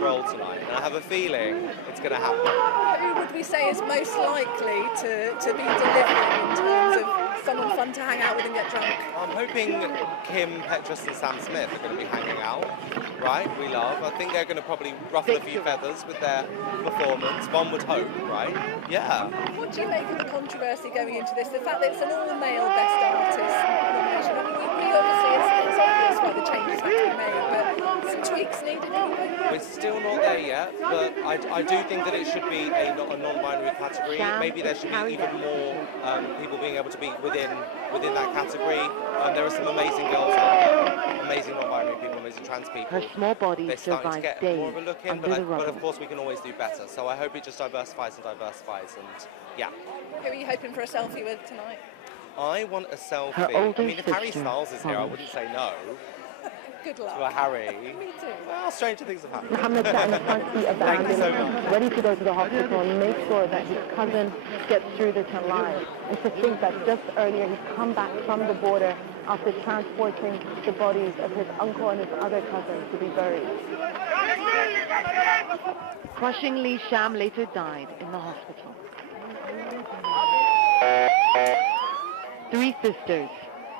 roll tonight, and I have a feeling it's going to happen. Who would we say is most likely to be delivering in terms of someone fun to hang out with and get drunk? I'm hoping Kim Petras and Sam Smith are going to be hanging out, right? We love. I think they're going to probably ruffle a few feathers with their performance. One would hope, right? Yeah. What do you make of the controversy going into this? The fact that it's an all-male Best Artist nomination. I mean, we obviously, it's obvious why the changes have to be made, but some tweaks needed anyway. We're still not there yet, but I do think that it should be a non-binary category. Maybe there should be even more people being able to be within that category. There are some amazing girls there, amazing non-binary people, amazing trans people. Her small body They're starting to survived get more of a days look in, under the but of rubble. course we can always do better. So I hope it just diversifies, and yeah. Who are you hoping for a selfie with tonight? I want a selfie. Her older I mean, if Harry sister, Styles is here, I wouldn't say no. Good luck. To a Harry. Me too. Well, stranger things have happened. Mohammed sat in the front seat of the Thank you so ambulance, much. ready to go to the hospital and make sure that his cousin gets through this alive. And to think that just earlier he's come back from the border after transporting the bodies of his uncle and his other cousins to be buried. Crushingly, Sham later died in the hospital. 3 sisters,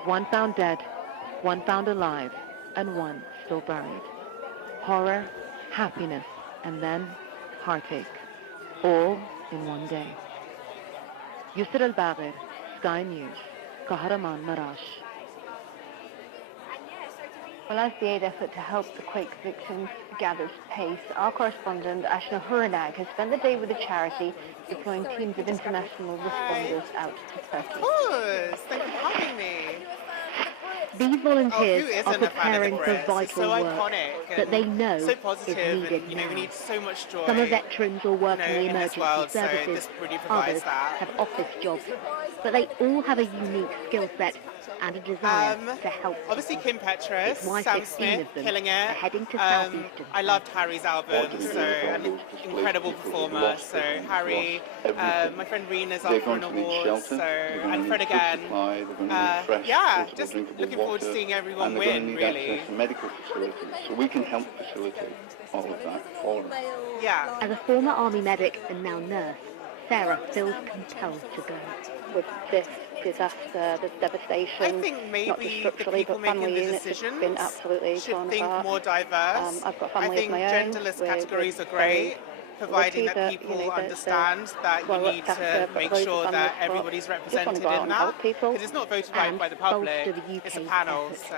one found dead, one found alive, and one still buried. Horror, happiness, and then heartache, all in one day. Yusr al-Bagher, Sky News, Kahraman Marash. Well, as the aid effort to help the quake victims gathers pace, our correspondent Ashna Huranag has spent the day with the charity deploying teams of international responders out to Turkey. Of course, thank you for having me. These volunteers are isn't a fan preparing of the for Brits? vital It's so work iconic that they know so is positive, needed and we now. need so much joy. Some are veterans or work in the in this emergency world, so services. this really provides Others that. have office jobs. But they all have a unique skill set and a desire to help. Obviously, people. Kim Petras, It's why Sam 15 Smith, of them killing it. are heading to Southeastern. I loved Harry's album, so an incredible performer. So Harry, my friend Rena's up for an award, so and Fred again. Yeah, just looking forward to seeing everyone win, really. Medical facilities, so we can help facilitate all of that for them. Yeah. As a former army medic and now nurse, Sarah feels compelled to go. With this disaster, this devastation, I think not maybe just the structurally, people but family making the units have decisions been absolutely should torn think apart. more diverse. I've got I family think of my own. genderless We're categories are very great, providing lucky that people understand that you well need looked to after, but make those sure families that got- everybody's just wanna represented go out in and that. help people Because it's not voted and by the public, bolster the it's a UK's panel, effort. so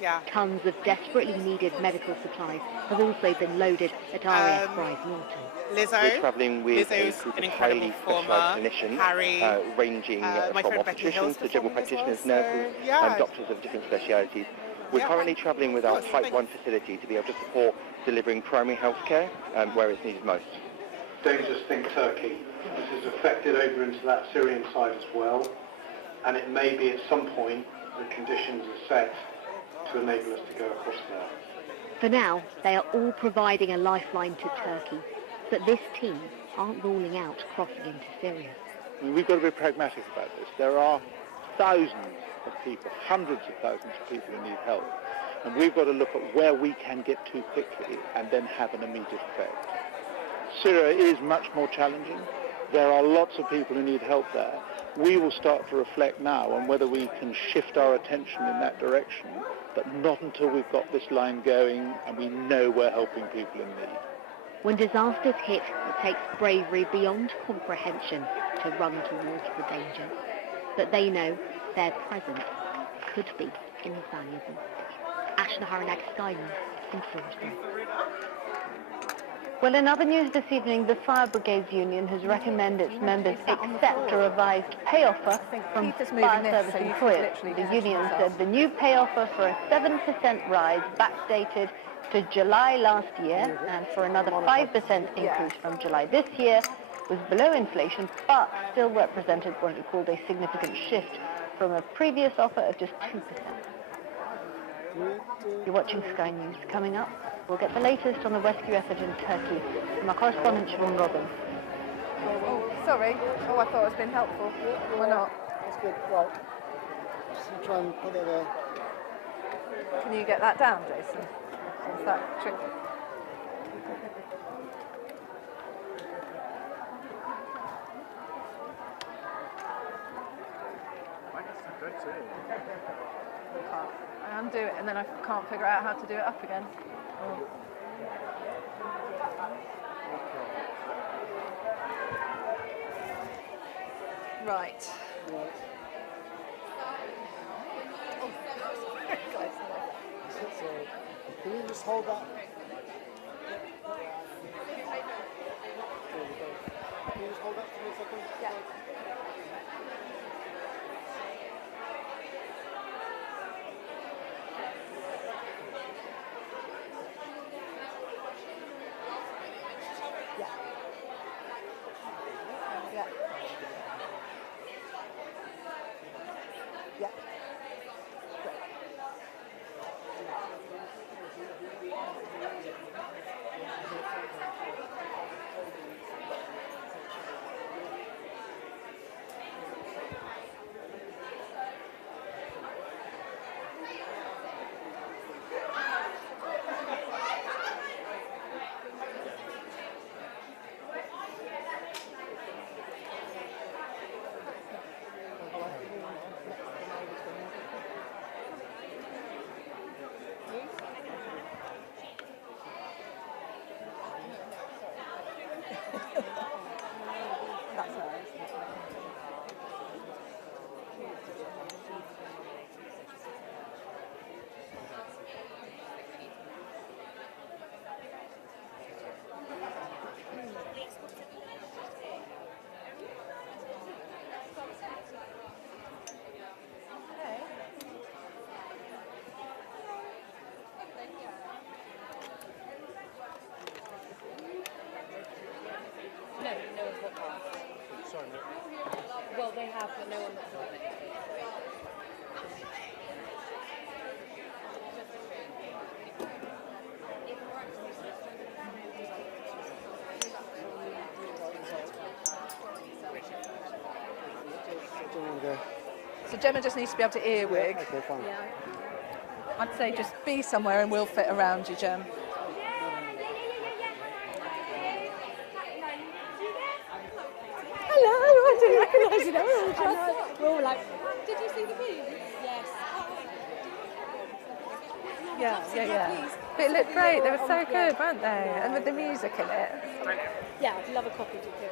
yeah. Tons of desperately needed medical supplies have also been loaded at RAF Fry's Norton. Lizzo, We're travelling with Lizzo's a group an of incredible highly performer. specialised clinicians, Harry, ranging my from friend Becky Hill's obstetricians to general performing as well, practitioners, so, nurses, yeah. and doctors of different specialities. We're Yeah. currently travelling with Of our course, Type thanks. 1 facility to be able to support delivering primary health care where it's needed most. Dangerous thing, Turkey. This is affected over into that Syrian side as well, and it may be at some point the conditions are set to enable us to go across there. For now, they are all providing a lifeline to Turkey, but this team aren't ruling out crossing into Syria. I mean, we've got to be pragmatic about this. There are thousands of people, hundreds of thousands of people who need help, and we've got to look at where we can get to quickly and then have an immediate effect. Syria is much more challenging. There are lots of people who need help there. We will start to reflect now on whether we can shift our attention in that direction, but not until we've got this line going and we know we're helping people in need. When disasters hit, it takes bravery beyond comprehension to run towards the danger. But they know their presence could be invaluable. Ashna Haranak, Sky News, in Salisbury. Well, in other news this evening, the Fire Brigades Union has recommended its members accept a revised pay offer from fire service employers. The union said the new pay offer for a 7% rise backdated to July last year and for another 5% increase from July this year was below inflation, but still represented what it called a significant shift from a previous offer of just 2%. You're watching Sky News. Coming up, we'll get the latest on the rescue effort in Turkey from our correspondent Siobhan Robin. Oh, sorry. Oh, I thought it's been helpful. Why not? That's good. Right. Just try and put it there. Can you get that down, Jason? Is that tricky? I undo it and then I can't figure out how to do it up again. Oh. Right. Can you just hold that? Can you just hold that for me a second? Yeah. Yeah. Yeah. Great. No one's got that. Sorry, no. Well, they have, but no one that's got it. So Gemma just needs to be able to earwig. Okay, fine. Yeah. I'd say just be somewhere and we'll fit around you, Gem. Hello, I didn't recognise you there. We're all like, did you see the view? Yes. Yeah. But it looked great. They were so good, weren't they? And with the music in it. Brilliant. Yeah, I'd love a copy if you could.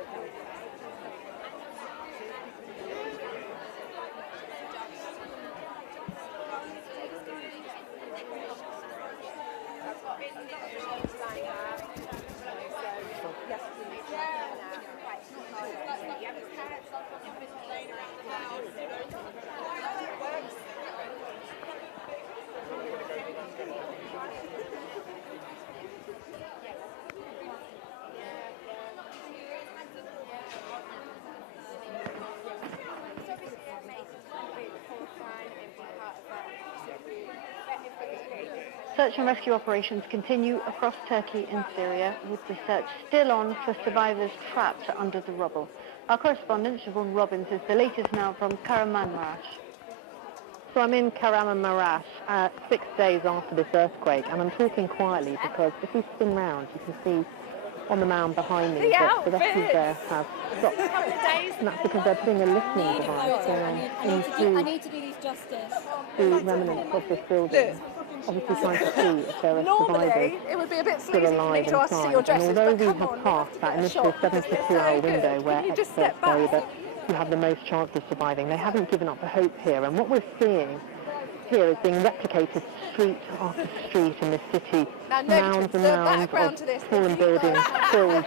Search and rescue operations continue across Turkey and Syria, with the search still on for survivors trapped under the rubble. Our correspondent, Siobhan Robbins, is the latest now from Kahramanmaraş. So I'm in Kahramanmaraş 6 days after this earthquake, and I'm talking quietly because if we spin round, you can see on the mound behind me that the rescues there have stopped. And that's because they're putting a listening device I need to do these justice. the remnants of this building. Obviously trying to see if there are survivors it would be a bit still sleazy for me alive to ask to see inside. your And dresses, although but we come have on, passed that initial shot. 72-hour window where Can you just experts step back? say that you have the most chance of surviving, they haven't given up the hope here. And what we're seeing here is being replicated street after street in this city. Now, Mounds and mounds of fallen buildings filled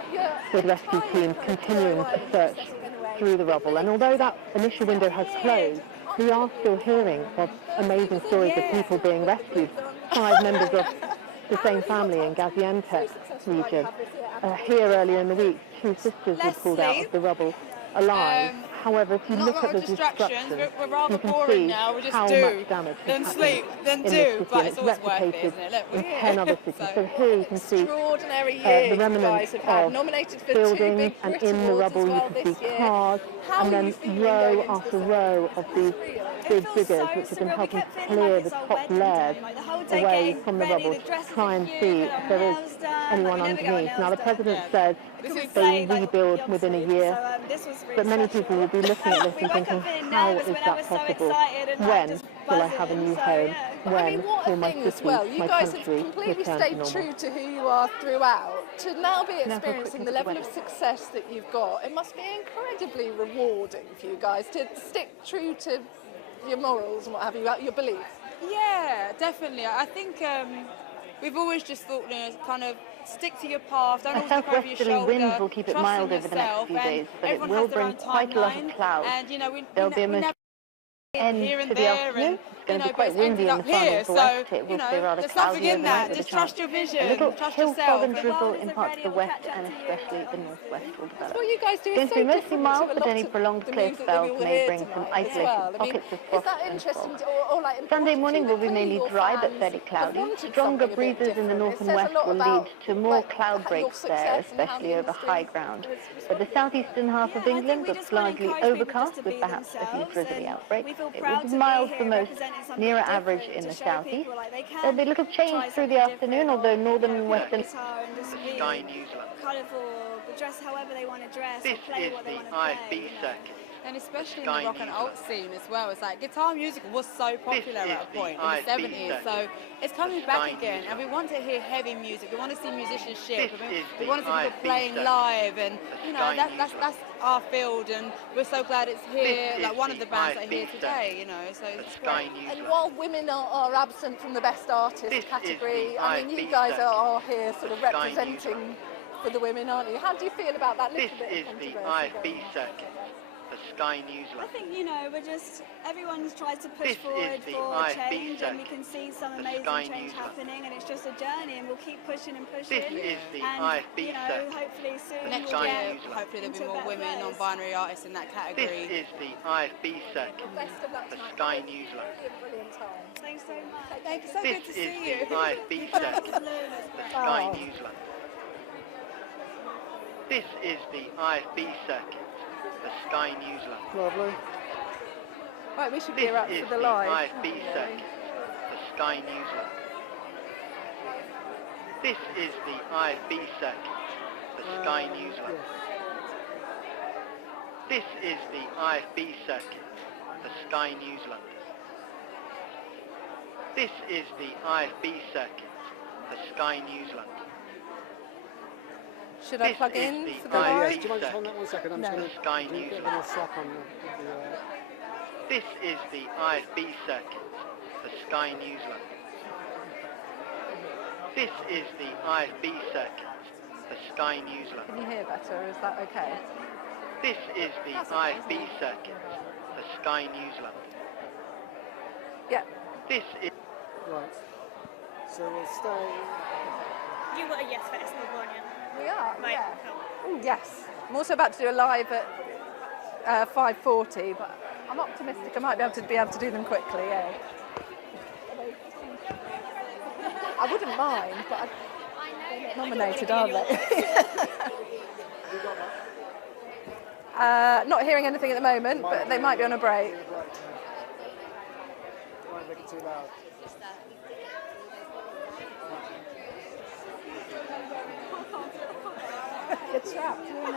with rescue teams continuing to search through the rubble. And although that initial window has closed, we are still hearing of amazing stories of people being rescued. 5 members of the same family in Gaziantep region. Here earlier in the week, 2 sisters were pulled out of the rubble alive. However, if you look at the destruction, we're rather you can boring see now. We just how do. much damage Then has sleep, happened then in this do. city, But and it's always worth it, replicated isn't it? Look, we're in here. 10 other cities. So here you can see Extraordinary the year you remnants guys have had. of Nominated for 2 buildings, big and Brit in the Awards rubble as well you can this see year. cars, How and are you then feeling row going into after this row of these big diggers which have been helping to clear the top layers away from the rubble to try and see if there is anyone underneath. Now the President says they rebuild within a year, but many people will be looking at this and thinking, how is that possible? When will I have a new home? When will my city, my country completely return to stayed normal? true to who you are throughout. To now be experiencing the level of success that you've got, it must be incredibly rewarding for you guys to stick true to your morals and what have you, your beliefs. Yeah, definitely. I think we've always just thought, kind of stick to your path, don't always look over your shoulder. Winds will keep it mild over the next few days, but it will bring quite a lot of clouds. And there'll be a most end here and to the there, afternoon. It's going to be quite windy in the far northwest. It will stay rather cloudy overnight with a chance. Trust your vision, A little trust hill yourself. fog and drizzle in parts of the west and especially the northwest will develop. What you guys do It's is going to so be mostly mild, but any prolonged clear spells may bring some isolated pockets of frost and fog. Sunday morning will be mainly dry but fairly cloudy. Stronger breezes in the north and west will lead to more cloud breaks there, especially over high ground. But the southeastern half of England looks largely overcast with perhaps a few drizzly outbreaks. It will be mild for most, nearer average in the southeast. There'll be a little change through the afternoon, although northern and western. Sky Newsland. Colourful, dress however they want to dress, this play is what they the want to play. IFB circuit. And especially in the rock and alt scene as well. It's like guitar music was so popular at a point in the 70s, so it's coming back again. And we want to hear heavy music. We want to see musicianship. We want to see people playing live, and that's our field. And we're so glad it's here. Like one of the bands that are here today, So it's great. And while women are absent from the best artist category, I mean, you guys are here sort of representing for the women, aren't you? How do you feel about that little bit of controversy? This is the IFB circuit. Sky Newsland. I think, everyone tries to push forward for change, and we can see some amazing change happening, and it's just a journey, and we'll keep pushing and pushing. This is the IFB circuit. Hopefully soon next year, hopefully there'll be more women, non-binary artists in that category. This is the IFB circuit. The Sky Newsland. Thanks so much. Thank you, so good to see you. This is the IFB circuit. The Sky Newsland. This is the IFB circuit. The Sky Newsland. Lovely. Right, we should gear up for the live. This is the IFB circuit. The Sky Newsland. This is the IFB circuit. The Sky Newsland. This is the IFB circuit. The Sky Newsland. This is the IFB circuit. The Sky Newsland. Should I plug in for the Yeah, live? do you mind just holding that 1 second? I'm just going to Sky get a Newsland. little slack on This is the IFB circuit. The Sky Newsland. This is the IFB circuit. The Sky Newsland. Can you hear better? Is that okay? This is the IFB circuit. The Sky Newsland. Yeah. This is... Right. So we'll stay... You got a yes for Escobarnia. We are, Right, yeah. cool. Ooh, yes. I'm also about to do a live at 5:40, but I'm optimistic I might be able to do them quickly, yeah. I wouldn't mind, but they're not nominated, are they? Not hearing anything at the moment, but they might be on a break. Might make it too loud. You're trapped, you're in a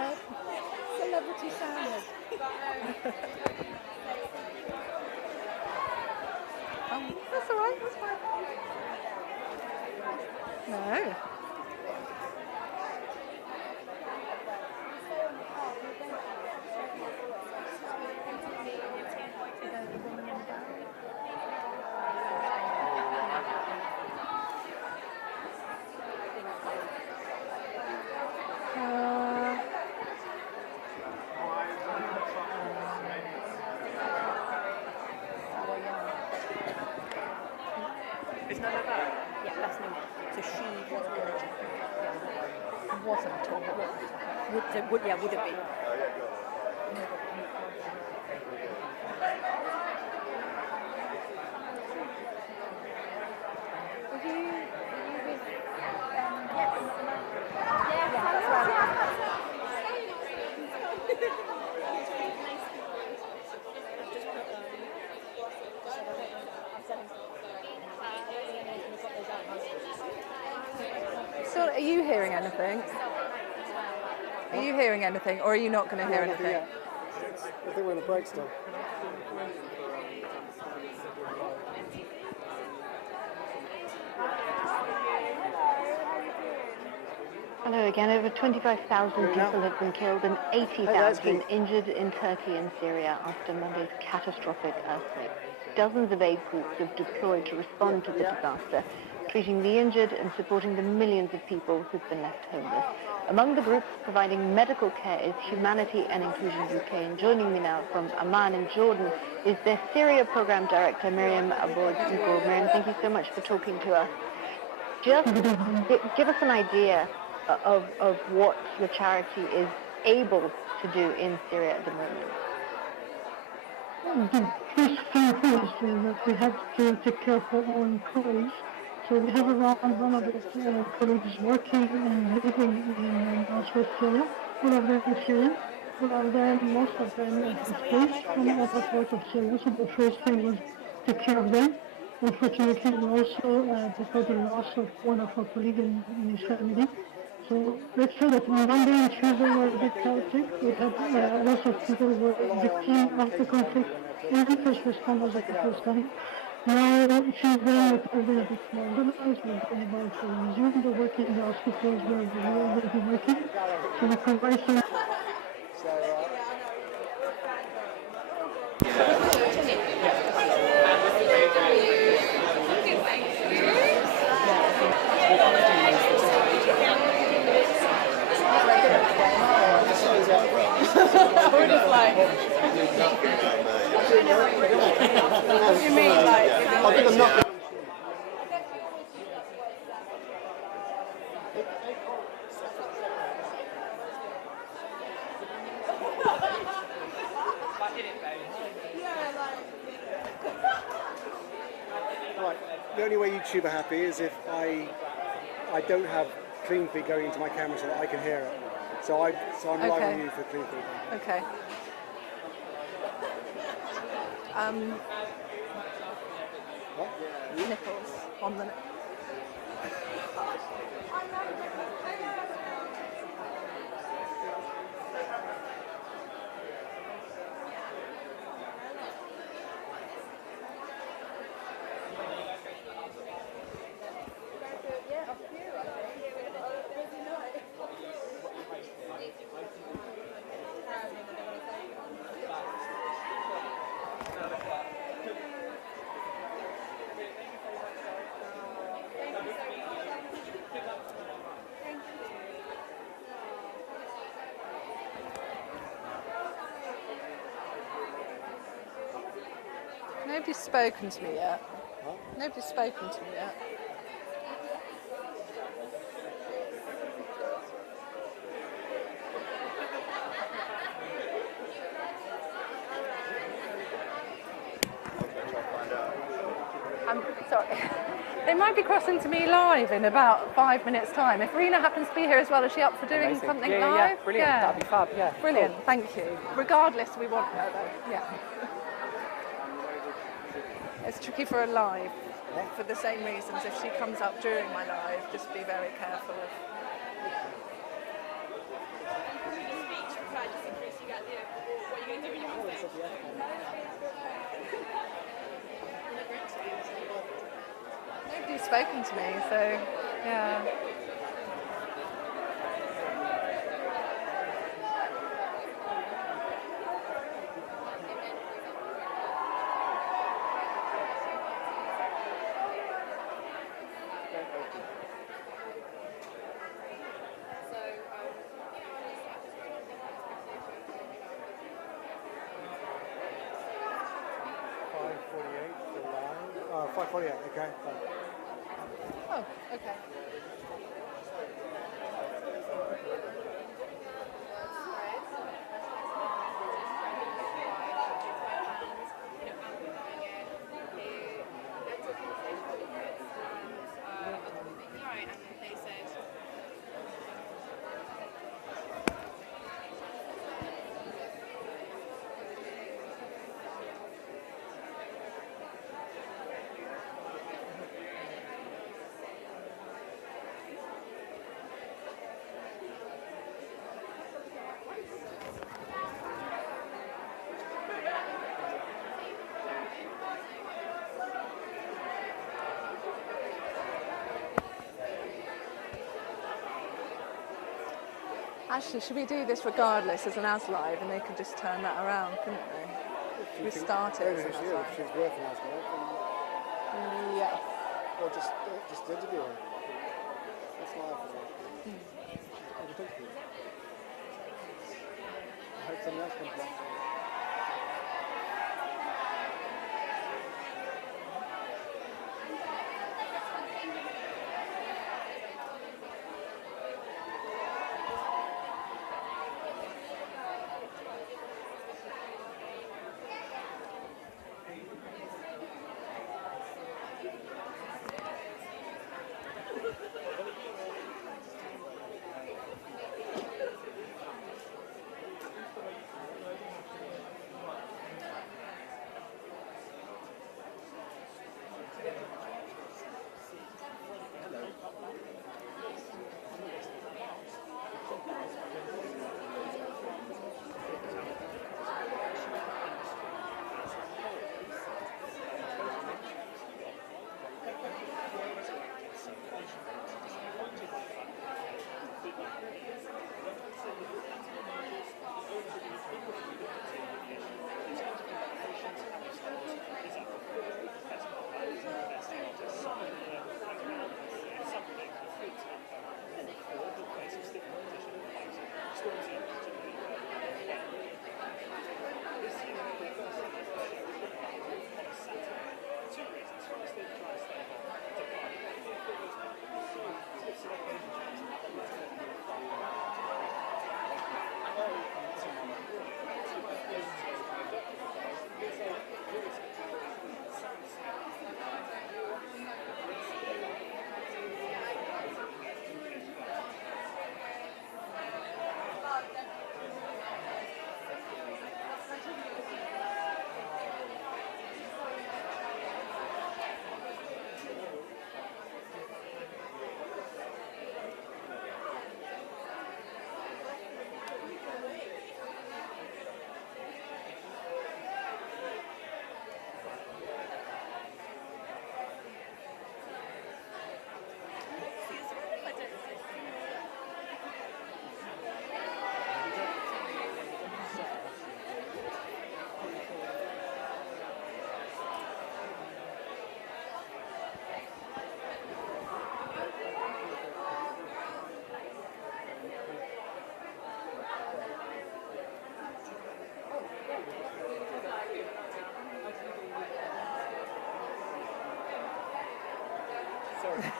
celebrity sandwich. That's all right, that's fine. No. Wasn't at all. Would it be? So, are you hearing anything? Are you hearing anything, or are you not going to hear anything? I think we're in a break still. Hello again. Over 25,000 people have been killed and 80,000 injured in Turkey and Syria after Monday's catastrophic earthquake. Dozens of aid groups have deployed to respond to the disaster, treating the injured and supporting the millions of people who've been left homeless. Among the groups providing medical care is Humanity and Inclusion UK. And joining me now from Amman in Jordan is their Syria Program Director, Miriam Aboud. Miriam, thank you so much for talking to us. Just give us an idea of what your charity is able to do in Syria at the moment. The first thing is that we have to take care of our own colleagues. So we have around 100 colleagues working and living in Northwest Syria. All of them are Syrian. All of them, most of them are displaced from other parts of Syria. So the first thing was to take care of them. Unfortunately, we also deferred the loss of one of our colleagues in his family. So let's say that Monday and Tuesday were a bit chaotic. We had lots of people who were victims of the conflict and first responders at the first time. Now, since then, it has been a bit more organized. We've been able to resume the work in the hospitals where we were already working. So we provide some... We're just like... What do you mean, like... I think I'm not... Right, the only way YouTube are happy is if I don't have clean feed going into my camera so that I can hear it. So I'm relying on you for clean feed. Okay. Nipples on the... Nobody's spoken to me yet. Huh? Nobody's spoken to me yet. I'm sorry. They might be crossing to me live in about 5 minutes' time. If Rena happens to be here as well, is she up for doing something live? Yeah, brilliant. Yeah. That'd be fab, yeah. Brilliant, thank you. Regardless, we want her though, yeah. It's tricky for a live, for the same reasons. If she comes up during my live, just be very careful of... Nobody's spoken to me, so yeah. Okay. Oh, okay. Actually, should we do this regardless as an as live, and they could just turn that around, couldn't they? We start it as an as live. If she's worth an as live, then yeah. Or just interview her. That's live as well. I hope something else comes back.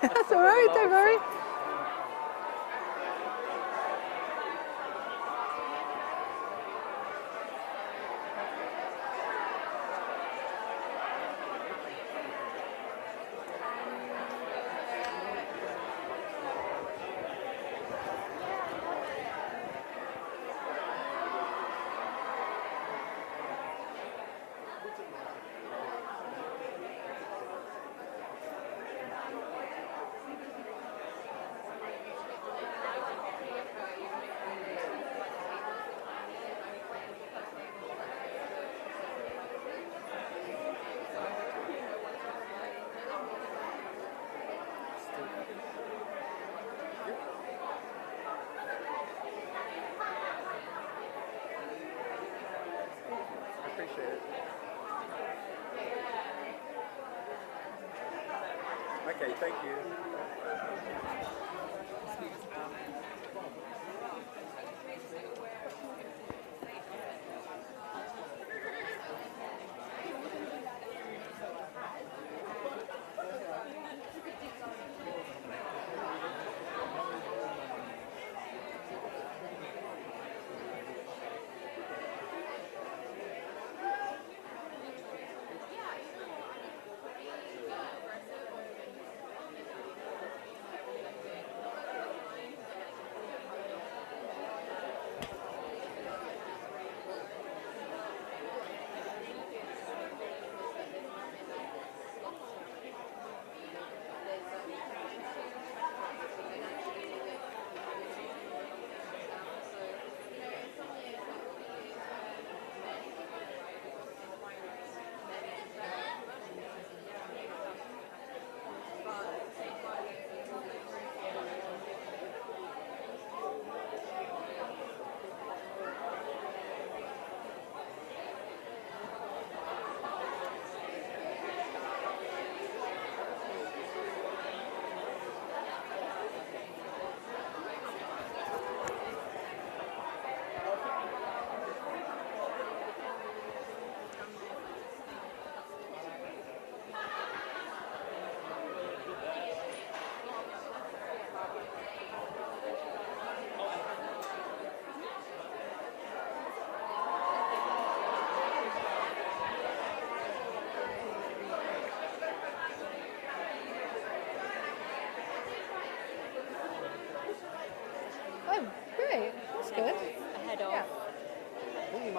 That's all right, don't worry. Appreciate it. Okay, thank you.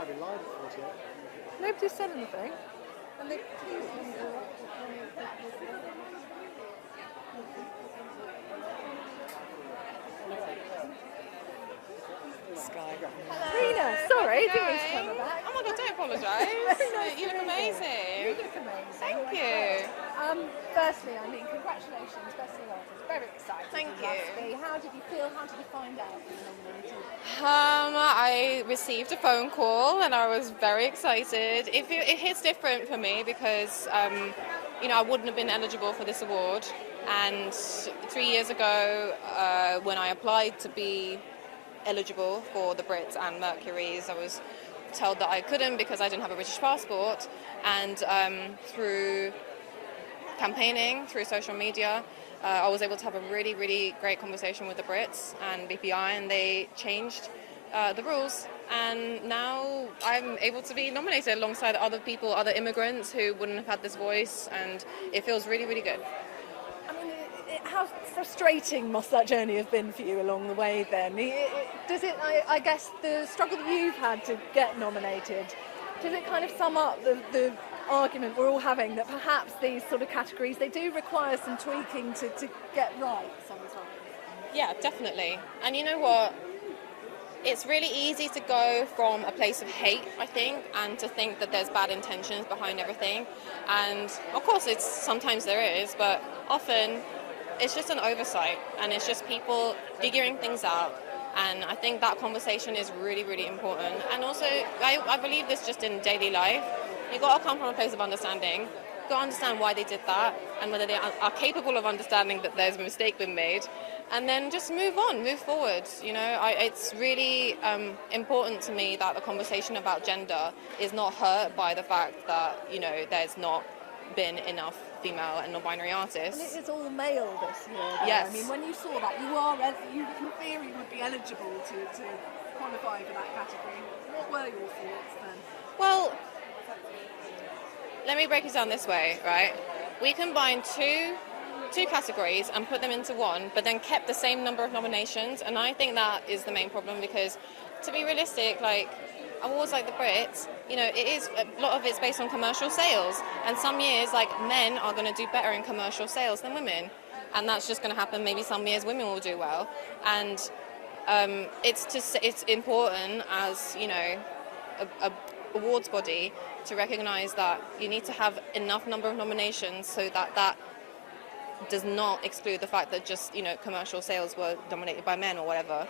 might be live at 48. Nobody said anything. And they... Sky. Rena, sorry, didn't mean to come back. Oh my God, don't apologise. You look amazing. You look amazing. Thank you. Firstly, I mean, congratulations, Best New Artist. Very excited. Thank you. Must be. How did you feel? How did you find out you were nominated? I received a phone call and I was very excited. It hits different for me because, you know, I wouldn't have been eligible for this award. And 3 years ago, when I applied to be eligible for the Brits and Mercury's, I was told that I couldn't because I didn't have a British passport. And through campaigning, through social media, I was able to have a really, really great conversation with the Brits and BPI, and they changed the rules. And now I'm able to be nominated alongside other people, other immigrants who wouldn't have had this voice, and it feels really, really good. I mean, how frustrating must that journey have been for you along the way then? Does it, I guess, the struggle that you've had to get nominated, does it kind of sum up the argument we're all having that perhaps these sort of categories, they do require some tweaking to get right sometimes? Yeah, definitely. And you know what? It's really easy to go from a place of hate, I think, and to think that there's bad intentions behind everything. And of course, sometimes there is, but often it's just an oversight, and it's just people figuring things out. And I think that conversation is really, really important. And also, I believe this just in daily life. You've got to come from a place of understanding. You've got to understand why they did that and whether they are capable of understanding that there's a mistake been made. And then just move on, move forward. You know, it's really important to me that the conversation about gender is not hurt by the fact that, you know, there's not been enough female and non-binary artists. And it is all male this year, though. Yes. I mean, when you saw that, you in theory would be eligible to qualify for that category. What were your thoughts then? Well, let me break it down this way, right? We combined two categories and put them into one, but then kept the same number of nominations, and I think that is the main problem because, to be realistic, like awards like the Brits, you know, it is a lot of it's based on commercial sales, and some years, like, men are going to do better in commercial sales than women, and that's just going to happen. Maybe some years women will do well, and it's important as, you know, a awards body to recognise that you need to have enough number of nominations so that does not exclude the fact that just, you know, commercial sales were dominated by men or whatever,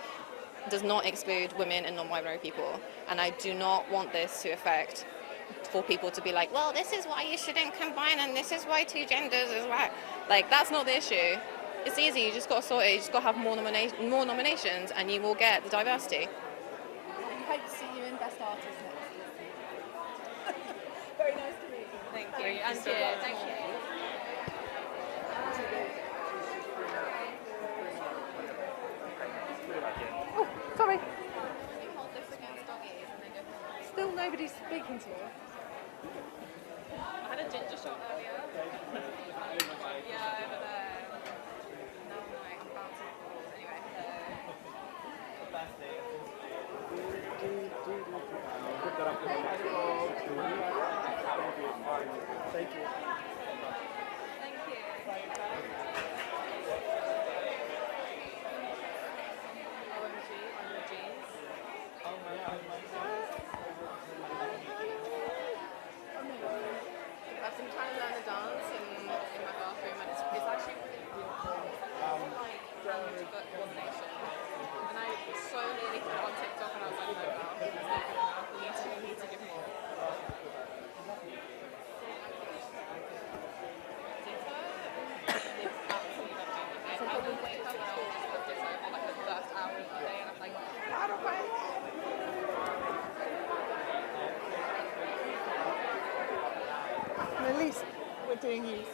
does not exclude women and non-binary people. And I do not want this to affect for people to be like, well, this is why you shouldn't combine and this is why two genders is right. Like, that's not the issue. It's easy, you just got to sort it, you just got to have more nominations and you will get the diversity. We hope to see you in Best Artist next year. Very nice to meet you. Thank you. And you. Thank you. Oh, sorry. Still nobody's speaking to you. I had a ginger shot earlier. Yeah, over there. Now I'm like, I'm bouncing balls. Anyway, Thank you. I've been trying to learn the dance in my bathroom, and it's actually really hard. It's like coordination. And I so nearly put it on TikTok, and I was like, no, it's not good enough. We need to give more. It's absolutely not doing it. I will wake up and I'll just ditto for like the first hour of the day, and I'm like, I don't know. At least we're doing you.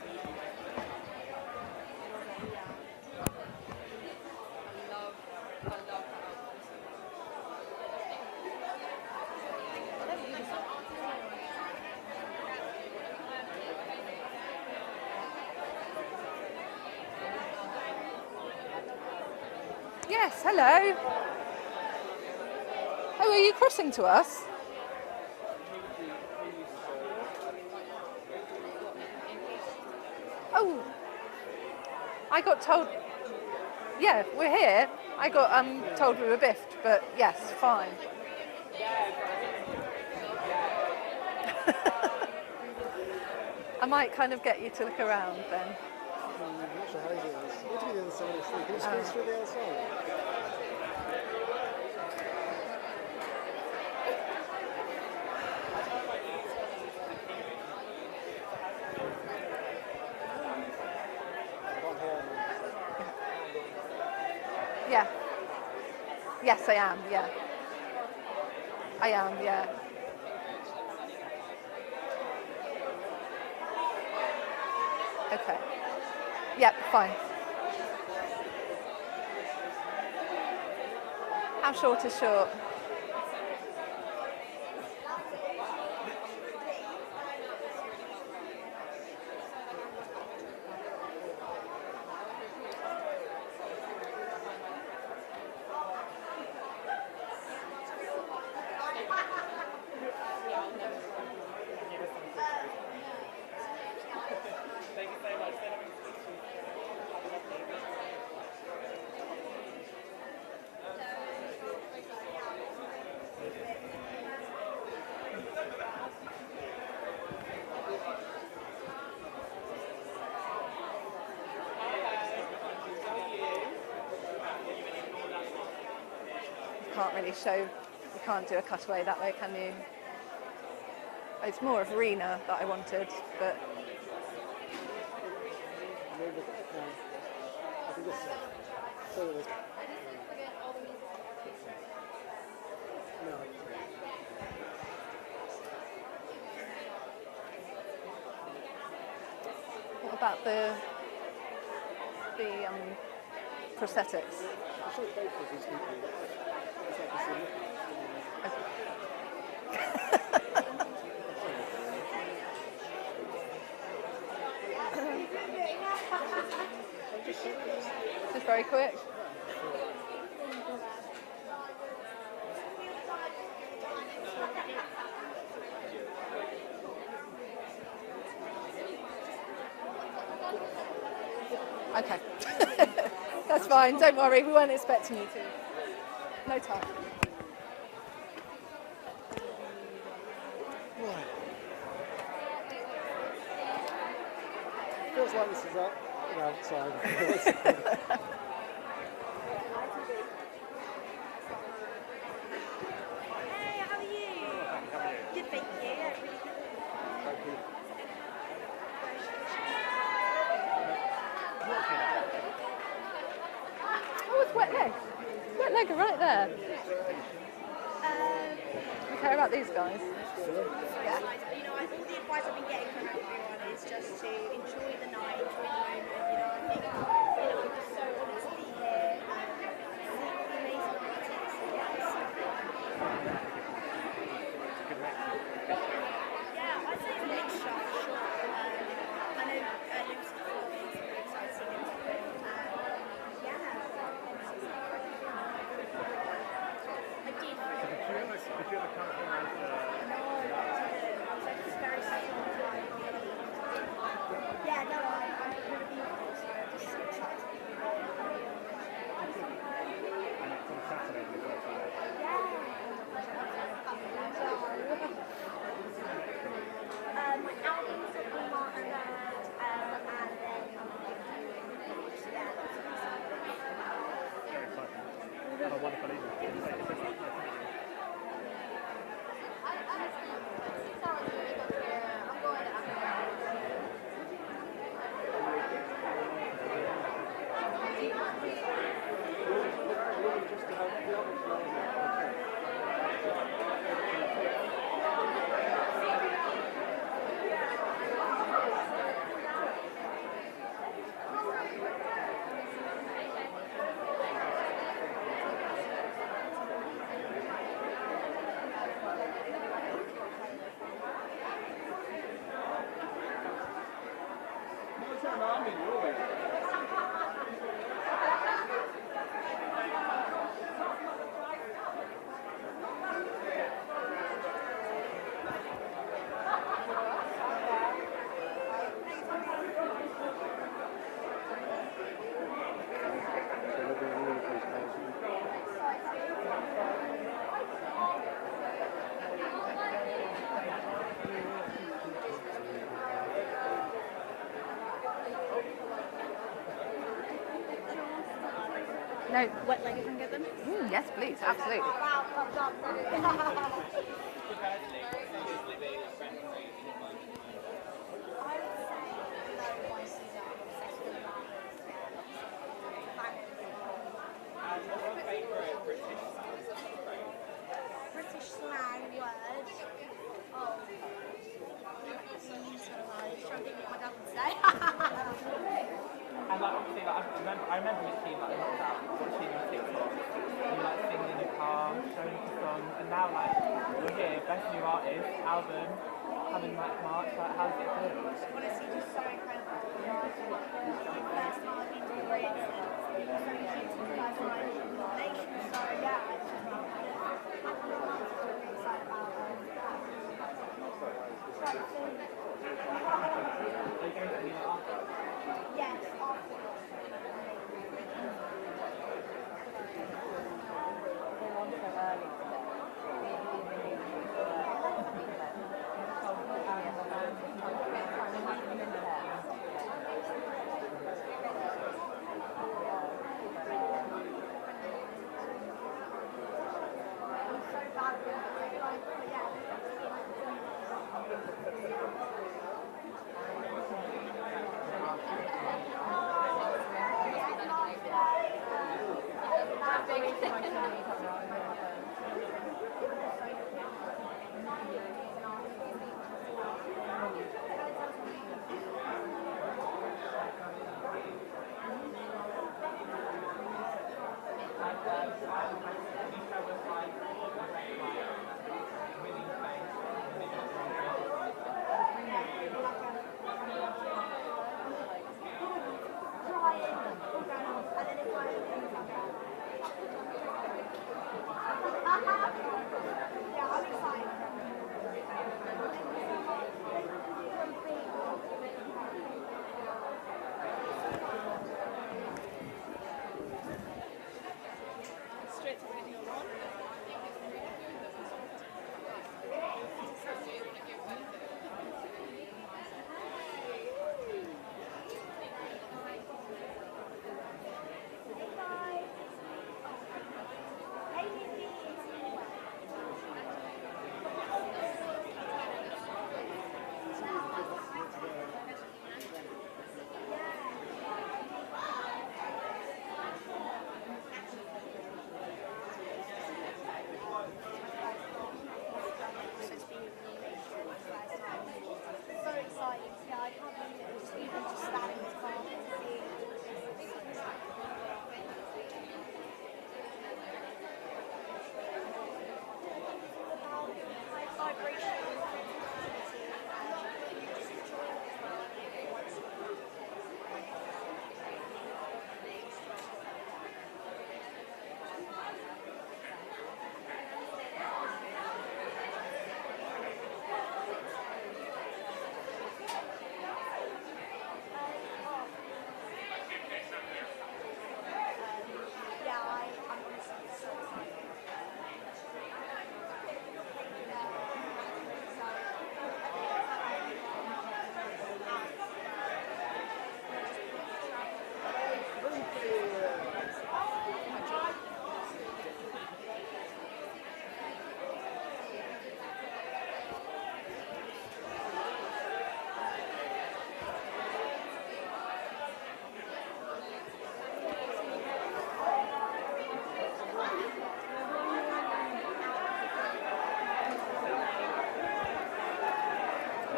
Yes, hello. Oh, are you crossing to us? I got told, yeah, we're here. I got told we were biffed, but yes, fine. I might kind of get you to look around then. I'm not sure how easy it is. You have to be the other side of the street. Can you squeeze through the other side? Yeah. Yes, I am, yeah. I am, yeah. Okay. Yep, fine. How short is short? Can't really show, you can't do a cutaway that way, can you? It's more of Rena that I wanted, but... What about the prosthetics? Just very quick. Okay. That's fine, don't worry, we weren't expecting you to. No time. Feels like this is outside. Hey, how are you? Good, thank you. Yeah, really good. Thank you. Oh, it's wet leg. Wet leg are right there. You care about these guys? Yeah. You know, all the advice I've been getting from everyone is just to enjoy the night, enjoy the moment. You know, I think, I'm just so honoured to be here. See all the amazing artists. Yeah, it's so cool. Yeah, I'd say it's a mixture for sure. I know Lucy Floyd is really exciting. Yeah. I did. Did you ever come around? No, I didn't. I was like, it's very strong time. Yeah, no, I'm going to be here, so I'm just so excited to be here. And it's on Saturday, the first day. My album's at the Martin and then I'm going to do, yeah, lots of exciting. Very exciting. Have a wonderful evening. No. Wet-legged and get them? Yes, please, absolutely. British slang word. Oh. Trying to think what my dad would say. And like obviously, like I remember literally like knocked out watching TikTok, you like singing in your car, showing the songs, and now like we're here, best new artist, album, having like March, like how's it been? Honestly, just so incredible. First time I've been to the Brits, and it's so huge for the first time in the nation. So yeah, it's just been really excited about it. Yes,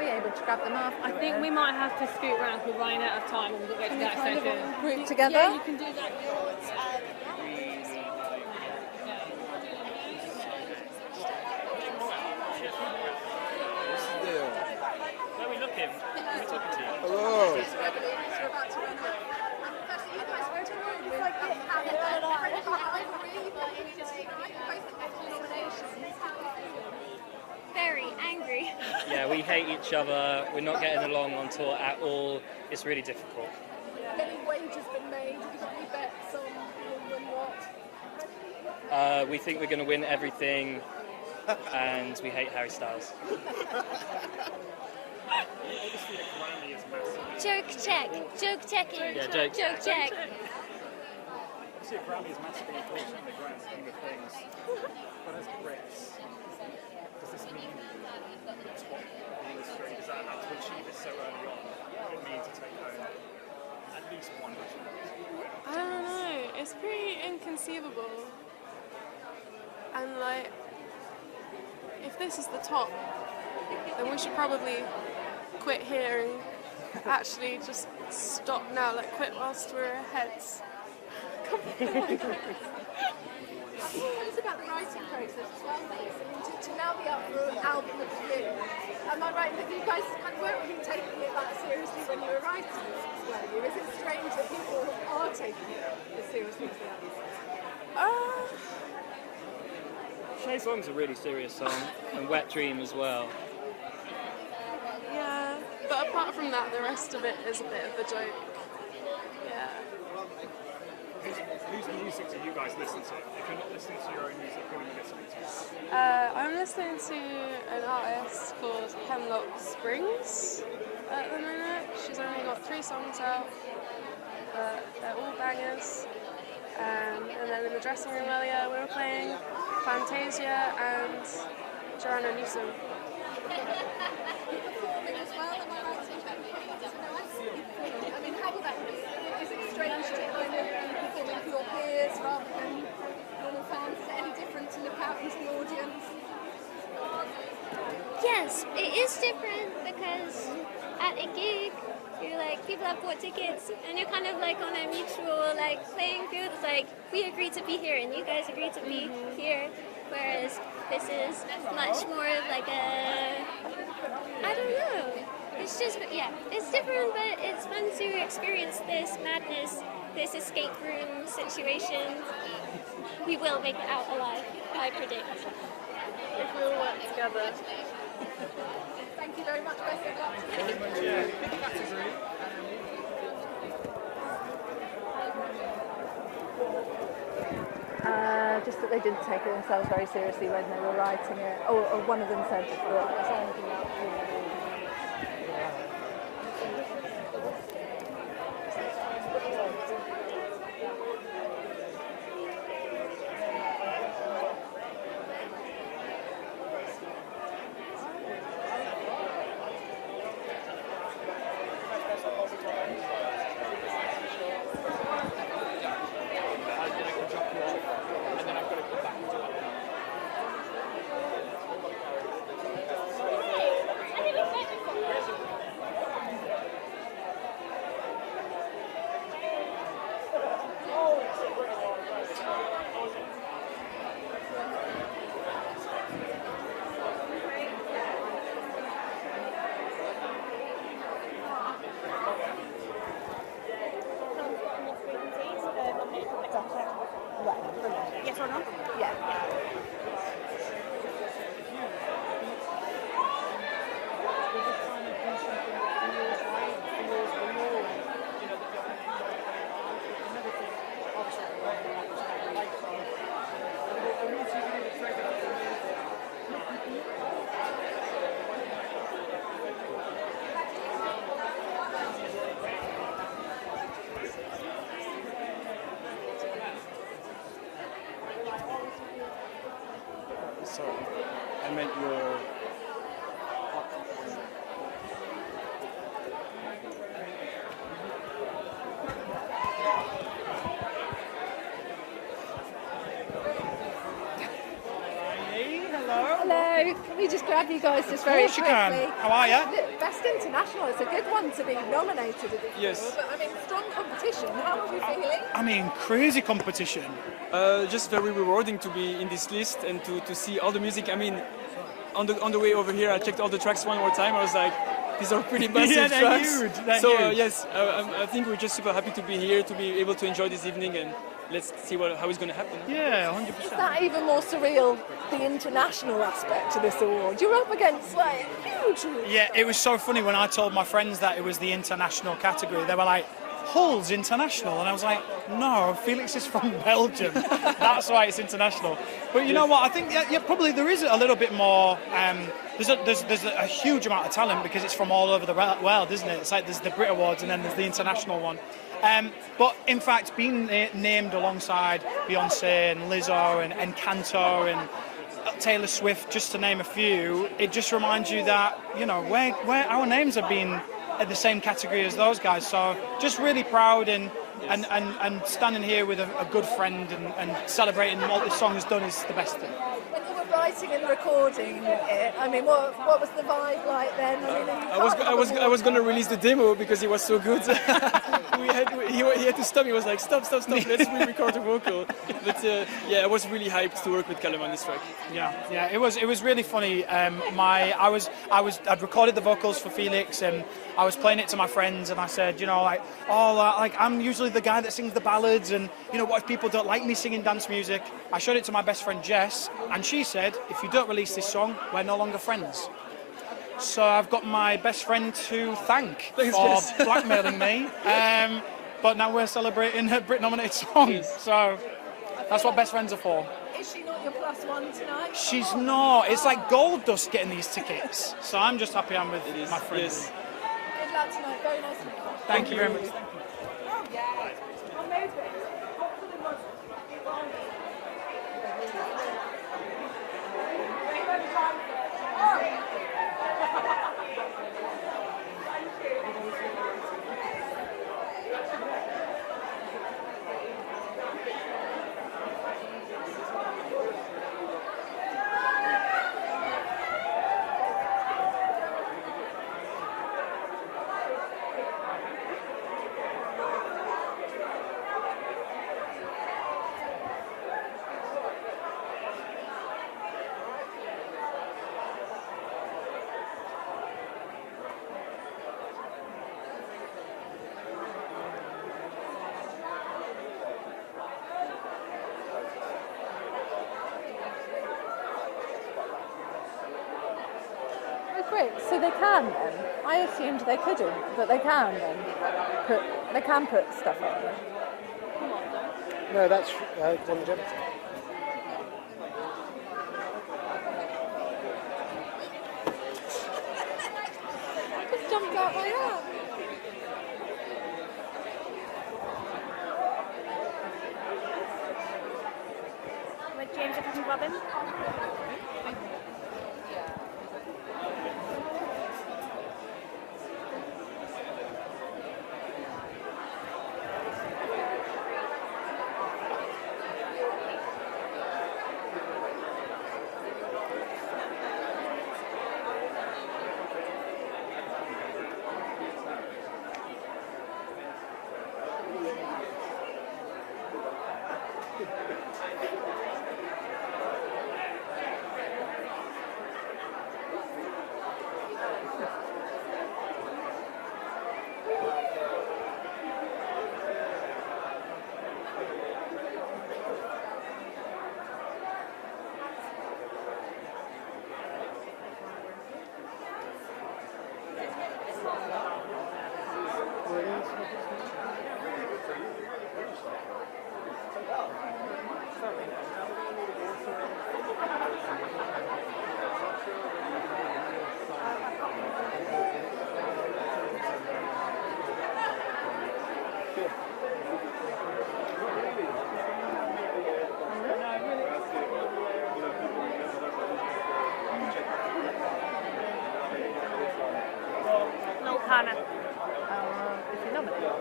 Able to grab them after. I think we might have to scoot around because we're running out of time and we've got to get to that station. Group together? Yeah, you can do that. Where are we looking? Who are we talking to? Hello. Very angry. Yeah, we hate each other. We're not getting along on tour at all. It's really difficult. Any wages been made? Have you got any bets on who will win what? We think we're going to win everything, and we hate Harry Styles. Joke check. Joke checking. Yeah, joke. Joke check. obviously a Grammy is massively important in the grand scheme of things, but as Brits, does this mean it's what the industry does that have to achieve it so early on? What it mean to take home at least one national? I don't know. It's pretty inconceivable. And like, if this is the top, then we should probably quit here and actually just stop now, like quit whilst we're ahead. It's about the writing process as well, though. I mean, to now be up for an album of the year, am I right that you guys kind of weren't really taking it that seriously when you were writing this, were you? Is it strange that people are taking it as seriously as they are? Shay Song's a really serious song, and Wet Dream as well. Yeah, but apart from that, the rest of it is a bit of a joke. Yeah. Whose music do you guys listen to? If you're not listening to your own music, who are you listening to? I'm listening to an artist called Hemlock Springs at the minute. She's only got 3 songs out, but they're all bangers. And then in the dressing room earlier, we were playing Fantasia and Joanna Newsom. Performing as well, am I right to I mean, how will that be? Is it strange to kind of be performing for your peers rather than normal fans? Is it any different to look out into the audience? Yes, it is different because at a gig, you're like, people have bought tickets and you're kind of like on a mutual like playing field. It's like, we agreed to be here and you guys agreed to be here. Whereas this is much more of like a, I don't know. It's just, yeah, it's different, but it's fun to experience this madness, this escape room situation. We will make it out alive, I predict. If we all work together. Thank you very much, best of luck to you. Just that they didn't take it themselves very seriously when they were writing it. Or one of them said that Yes or no? Yeah. Sorry, I meant your... Hello, can we just grab you guys just very quickly? Of course you can. How are you? Best International, it's a good one to be nominated at it. Yes. But I mean, strong competition. How are you feeling? I mean, crazy competition. Just very rewarding to be in this list and to see all the music. I mean, on the way over here, I checked all the tracks one more time. I was like, these are pretty massive tracks. Huge. They're so huge. Yes, I think we're just super happy to be here, to be able to enjoy this evening, and let's see how it's going to happen. Yeah, 100%. Is that even more surreal, the international aspect to this award? You're up against like huge. Yeah, it was so funny when I told my friends that it was the international category. They were like, Hull's international, and I was like, no, Felix is from Belgium. That's why it's international. But you know what? I think probably there is a little bit more. There's a huge amount of talent because it's from all over the world, isn't it? It's like there's the Brit Awards and then there's the international one. But in fact, being named alongside Beyonce and Lizzo and Encanto and Taylor Swift, just to name a few, it just reminds you that, you know, where our names have been in the same category as those guys. So just really proud and standing here with a good friend and celebrating what this song has done is the best thing. When you were writing and recording it, I mean, what was the vibe like then? I mean, I was going to release the demo because it was so good. He had to stop. He was like, stop, let's re-record the vocal. But yeah, I was really hyped to work with Callum on this track. Yeah, it was really funny. I'd recorded the vocals for Felix and I was playing it to my friends and I said, you know, like I'm usually the guy that sings the ballads, and you know, what if people don't like me singing dance music? I showed it to my best friend Jess, and she said, if you don't release this song, we're no longer friends. So I've got my best friend to thank for blackmailing me. But now we're celebrating her Brit-nominated song. So that's what best friends are for. Is she not your +1 tonight? She's not. It's like gold dust getting these tickets. So I'm just happy I'm with my friends. Yes. Good luck tonight. Very nice to meet you. Thank you very much. Great, so they can then. I assumed they couldn't, but they can then. They can put stuff on them. No, that's longevity. Just jumped out like that. With James, if you can grab him. No comment. Is he nominated?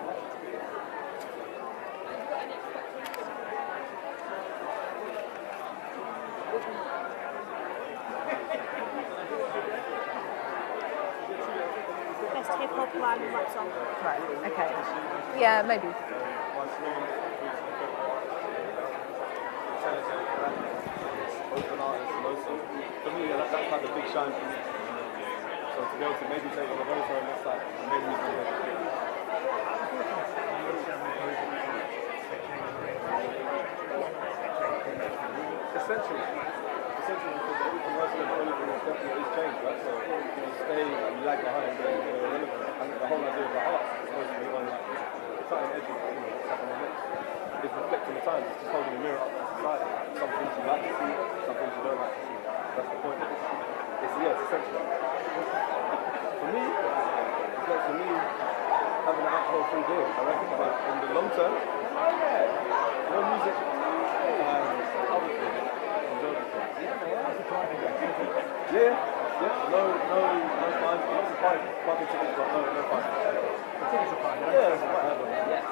Best hip hop one and rap song. Right, okay. Yeah, maybe. Open artists and also, for me, that's like the big shine for me. So to be able to maybe take on a voter on that side, and maybe we can essentially, because everything else in the political definitely is changed, right? So you stay and you lag behind and you're irrelevant. And the whole idea of the art is supposed to be on like cutting edge of what's happening next. It's reflecting the times, it's just holding a mirror up to society. Some things you like to see, some things you don't like to see. That's the point of it. It's essentially. For me, having an alcohol-free beer. I reckon, but in the long term, more music, other things, enjoy the things. Yeah, no fines. Lots of fines, parking tickets, but no fines. The tickets are fine. Yeah, that's fine. Yes.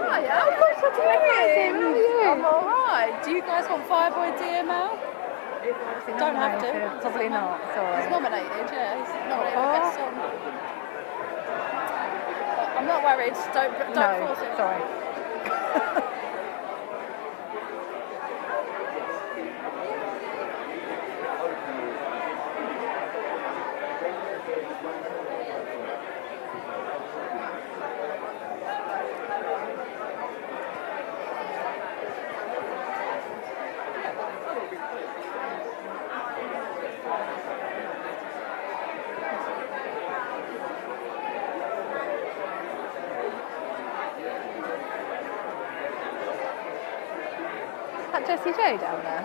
Hiya, what are you doing? I'm alright. Do you guys want Fireboy DML? Don't have to. Probably not, sorry. He's nominated, yeah. He's nominated for best song. I'm not worried. Don't force it. Sorry. Is that Jessie J down there?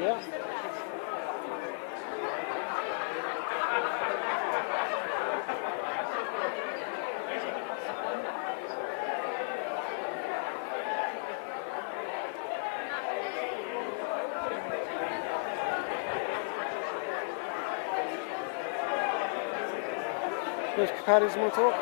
Yeah. There's Paddy's more talk.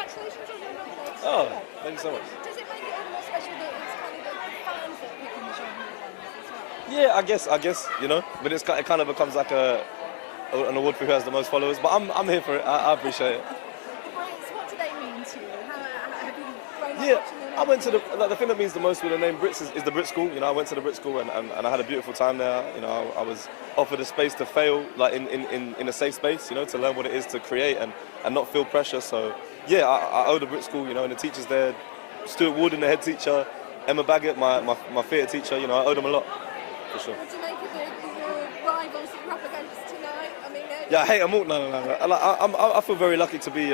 Congratulations on your nomination. Oh, thank you so much. Does it make it all the more special that it's kind of the fans that pick and choose the ones as well? Yeah, I guess, you know, but it kind of becomes like an award for who has the most followers. But I'm here for it. I appreciate it. The Brits, what do they mean to you? Have you grown up Yeah, watching them? I went to the thing that means the most with the name Brits is the Brit school. You know, I went to the Brit school and I had a beautiful time there. You know, I was offered a space to fail, like in a safe space. You know, to learn what it is to create and not feel pressure. So yeah, I owe the Brit school. You know, and the teachers there, Stuart Warden, the head teacher, Emma Baggett, my theatre teacher, you know, I owe them a lot, for sure. What do you make of the rivals that you're up against tonight? I mean, Yeah, I hate them all. No. I feel very lucky to be,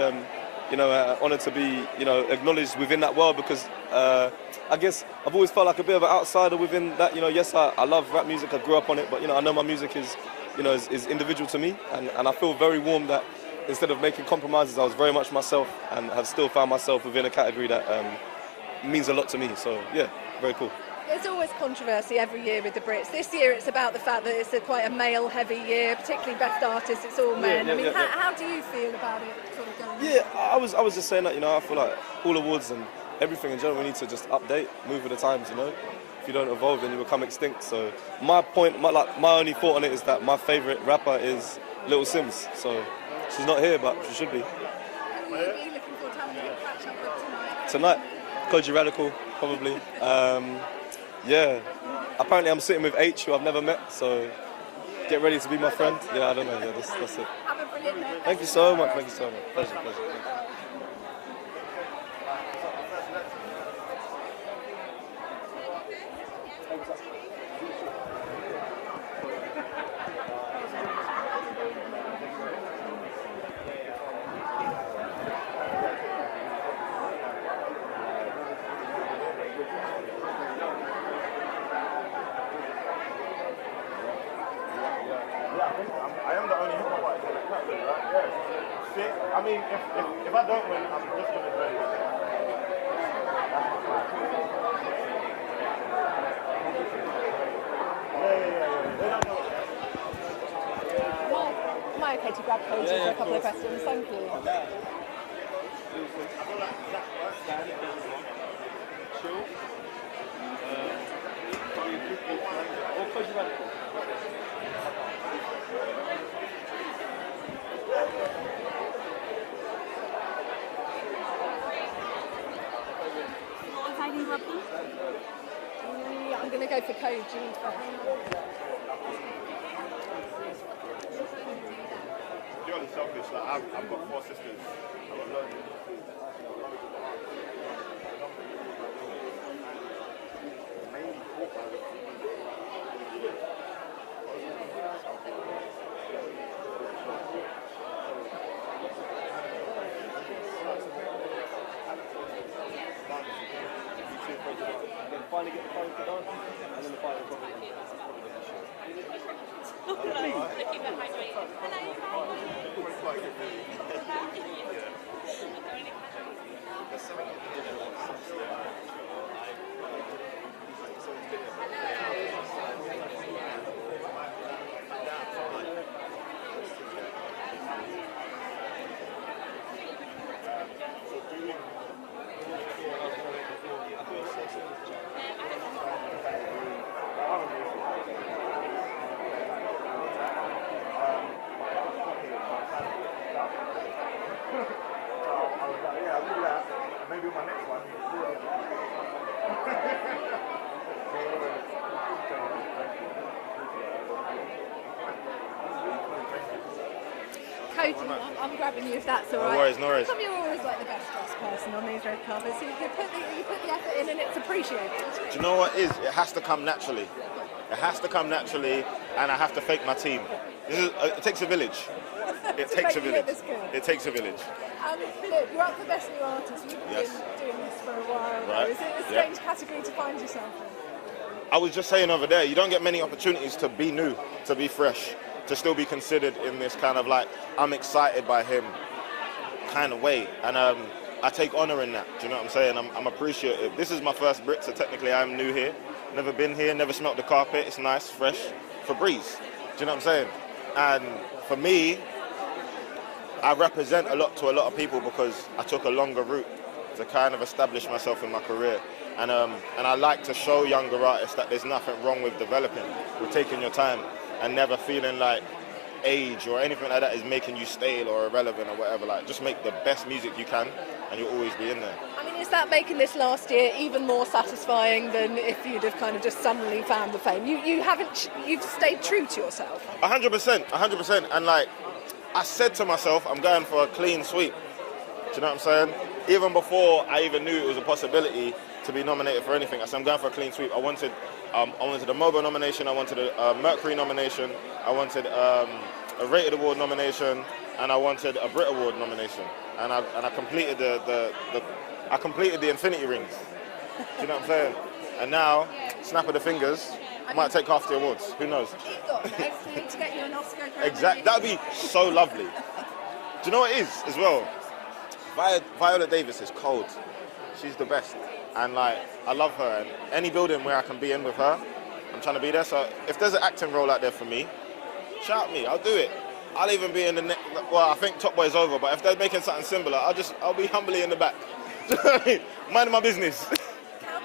you know, honoured to be, you know, acknowledged within that world because I guess I've always felt like a bit of an outsider within that. You know, yes, I love rap music. I grew up on it, but you know, I know my music is, you know, is individual to me, and I feel very warm that instead of making compromises, I was very much myself and have still found myself within a category that means a lot to me. So yeah, very cool. There's always controversy every year with the Brits. This year it's about the fact that it's quite a male-heavy year, particularly best artists, it's all men. How do you feel about it sort of going Yeah, I was just saying that, you know, I feel like all awards and everything in general, we need to just update, move with the times, you know. If you don't evolve, then you become extinct. So my only thought on it is that my favourite rapper is Little Sims. So she's not here, but she should be. Who will you be looking forward to having a catch up with Tonight, Koji Radical, probably. Yeah, apparently I'm sitting with H, who I've never met, so get ready to be my friend. Yeah, I don't know, yeah, that's it. Have a brilliant night. Thank you so much, Pleasure. I am the only hip hop artist in the category, right? Yeah. Shit. I mean, if I don't win, I'm just gonna say. Am I okay to grab Koji for a couple of questions? Thank you. I'm going to go for Koji first. Purely selfish, like I've got 4 sisters. I've got loads of sisters. Mainly 4. Finally get the phone put on, and then the fight will probably end. Maybe my next one. Koji, I'm grabbing you if that's all right. No worries, no worries. How come you're always like the best dressed person on these red carpets? You put the effort in and it's appreciated. Do you know what it is? It has to come naturally. It has to come naturally, and I have to fake my team. It takes a village. It takes a village. It takes a village. Look, you're up for Best New Artist. You've been doing this for a while. Right. Is it a strange category to find yourself in? I was just saying over there, you don't get many opportunities to be new, to be fresh, to still be considered in this kind of like, I'm excited by him kind of way. And I take honour in that, do you know what I'm saying? I'm appreciative. This is my first Brit, so technically I'm new here. Never been here, never smelt the carpet. It's nice, fresh, for breeze. Do you know what I'm saying? And for me, I represent a lot to a lot of people because I took a longer route to kind of establish myself in my career. And I like to show younger artists that there's nothing wrong with developing, with taking your time and never feeling like age or anything like that is making you stale or irrelevant or whatever. Like, just make the best music you can and you'll always be in there. I mean, is that making this last year even more satisfying than if you'd have kind of just suddenly found the fame? You've stayed true to yourself. 100%. And like, I said to myself, I'm going for a clean sweep. Do you know what I'm saying? Even before I even knew it was a possibility, to be nominated for anything. I said I'm going for a clean sweep. I wanted a MOBO nomination. I wanted a Mercury nomination. I wanted a Rated Award nomination, and I wanted a Brit Award nomination. And I completed I completed the Infinity Rings. Do you know what I'm saying? And now, snap of the fingers, I might take half the awards. Who knows? To get you an Oscar. Exactly. That'd be so lovely. Do you know what it is as well? Viola Davis is cold. She's the best. And like, I love her. And any building where I can be in with her, I'm trying to be there. So if there's an acting role out there for me, shout me. I'll do it. I'll even be in the well, I think Top Boy's over, but if they're making something similar, I'll be humbly in the back. Minding my business. Can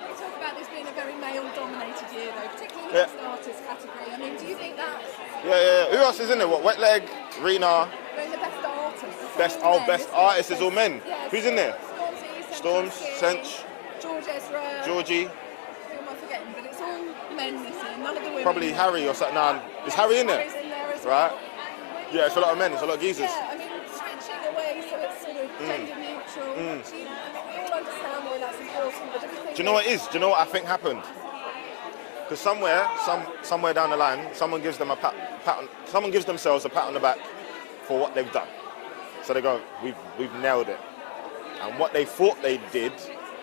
we talk about this being a very male-dominated year, though, particularly in the best artist category? I mean, do you think that's... Yeah. Who else is in there? What, Wet Leg, Rena? We're in the best artist. Best artist is all men. Yeah, who's in there? Storms, Sench, George Ezra. Georgie. Who am I forgetting? But it's all men this year, none of the women. Probably Harry or something. No, is Harry in there? Harry's in there as right? well. Yeah, it's a lot of men, it's a lot of geezers. Yeah, I mean, switching away so it's sort of gender neutral. I mean, we all understand why that's important, but everything... Do you know what it is? Do you know what I think happened? Because somewhere down the line, someone gives them someone gives themselves a pat on the back for what they've done. So they go, we've nailed it. And what they thought they did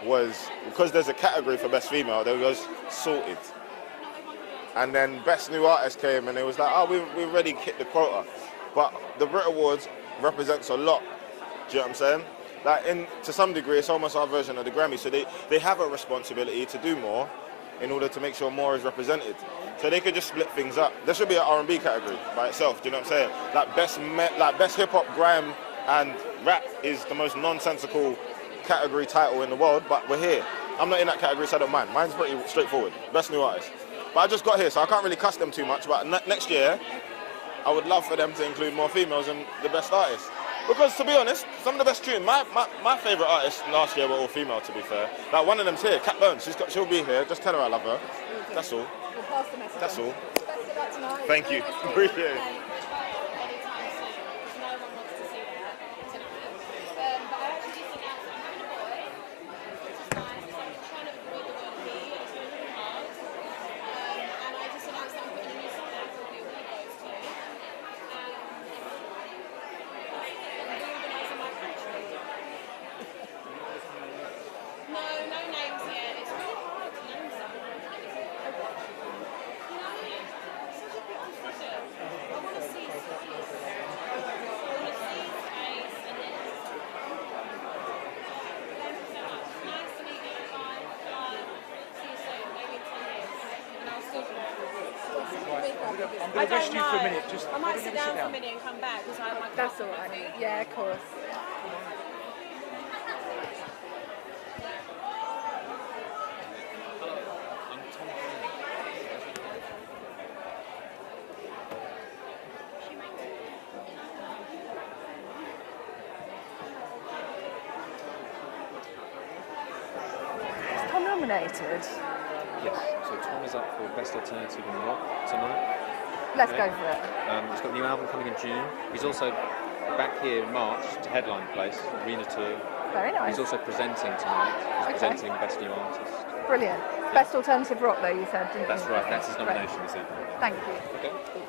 was, because there's a category for Best Female, they goes, sorted. And then Best New Artist came and it was like, oh, we've already hit the quota. But the Brit Awards represents a lot. Do you know what I'm saying? Like, to some degree, it's almost our version of the Grammy. So they have a responsibility to do more in order to make sure more is represented. So they could just split things up. There should be an R&B category by itself. Do you know what I'm saying? Like best hip hop, grime, and rap is the most nonsensical category title in the world. But we're here. I'm not in that category, so I don't mind. Mine's pretty straightforward. Best New Artist. But I just got here, so I can't really cuss them too much. But next year, I would love for them to include more females in the best artists. Because to be honest, some of the best tunes, my favourite artists last year were all female, to be fair. Like one of them's here, Cat Burns. She'll be here. Just tell her I love her. That's all. We'll pass the message. That's all. Best of luck tonight. Thank you. Appreciate it. I don't know. I might sit down for a minute and come back because I have my... That's all right. Yeah, of course. Is Tom nominated? Yes, so Tom is up for Best Alternative in Rock tonight. Let's go for it. He's got a new album coming in June. He's also back here in March to headline the place, Arena Tour. Very nice. He's also presenting tonight. He's presenting Best New Artist. Brilliant. Best Alternative Rock, though, you said, didn't That's you? right, that's his nomination this evening. Thank you. Okay.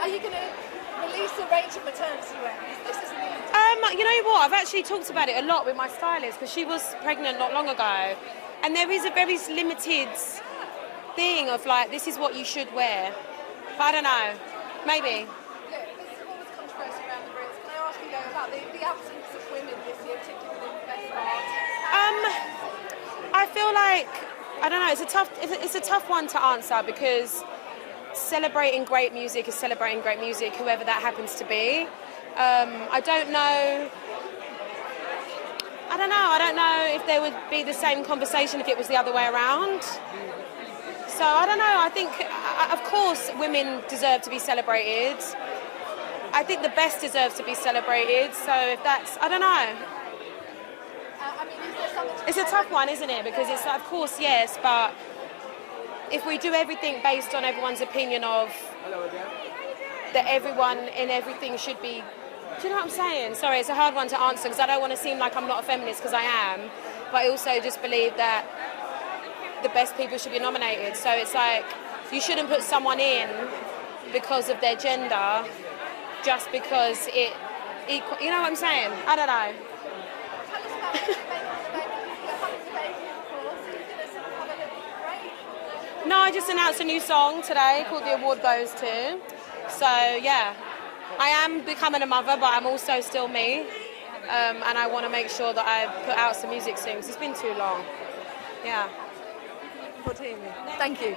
Are you going to release a range of maternity wear? This is new. You know what? I've actually talked about it a lot with my stylist because she was pregnant not long ago, and there is a very limited thing of like, this is what you should wear. But I don't know. Maybe. Look, there's always controversy around the Brits. Can I ask you though about the absence of women this year, particularly in the best art? I feel like, I don't know. It's a tough one to answer because celebrating great music is celebrating great music, whoever that happens to be. I don't know if there would be the same conversation if it was the other way around. So I don't know. I think, of course, women deserve to be celebrated. I think the best deserves to be celebrated. So if that's, I don't know. I mean, is there something It's a tough one, isn't it? Because it's, of course, yes, but if we do everything based on everyone's opinion of that everyone in everything should be, do you know what I'm saying? Sorry, it's a hard one to answer because I don't want to seem like I'm not a feminist because I am, but I also just believe that the best people should be nominated. So it's like, you shouldn't put someone in because of their gender, just because it equal. You know what I'm saying? I don't know. No, I just announced a new song today called The Award Goes To. So yeah, I am becoming a mother, but I'm also still me. And I want to make sure that I put out some music soon because it's been too long. Yeah. Thank you.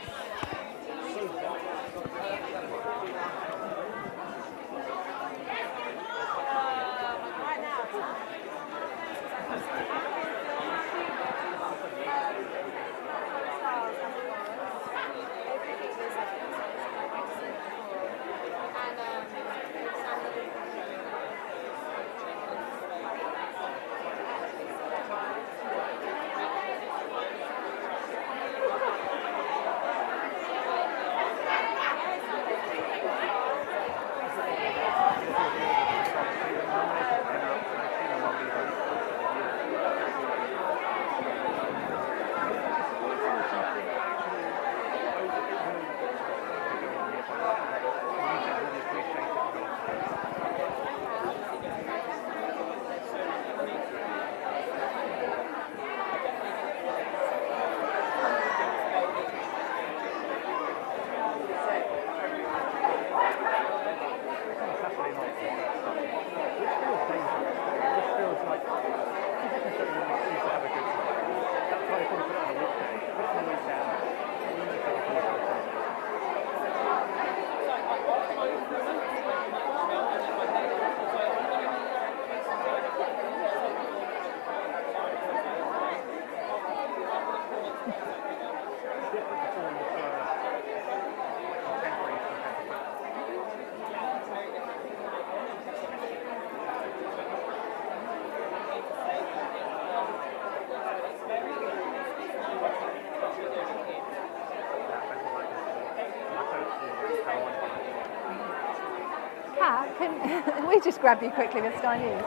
Can we just grab you quickly with Sky News?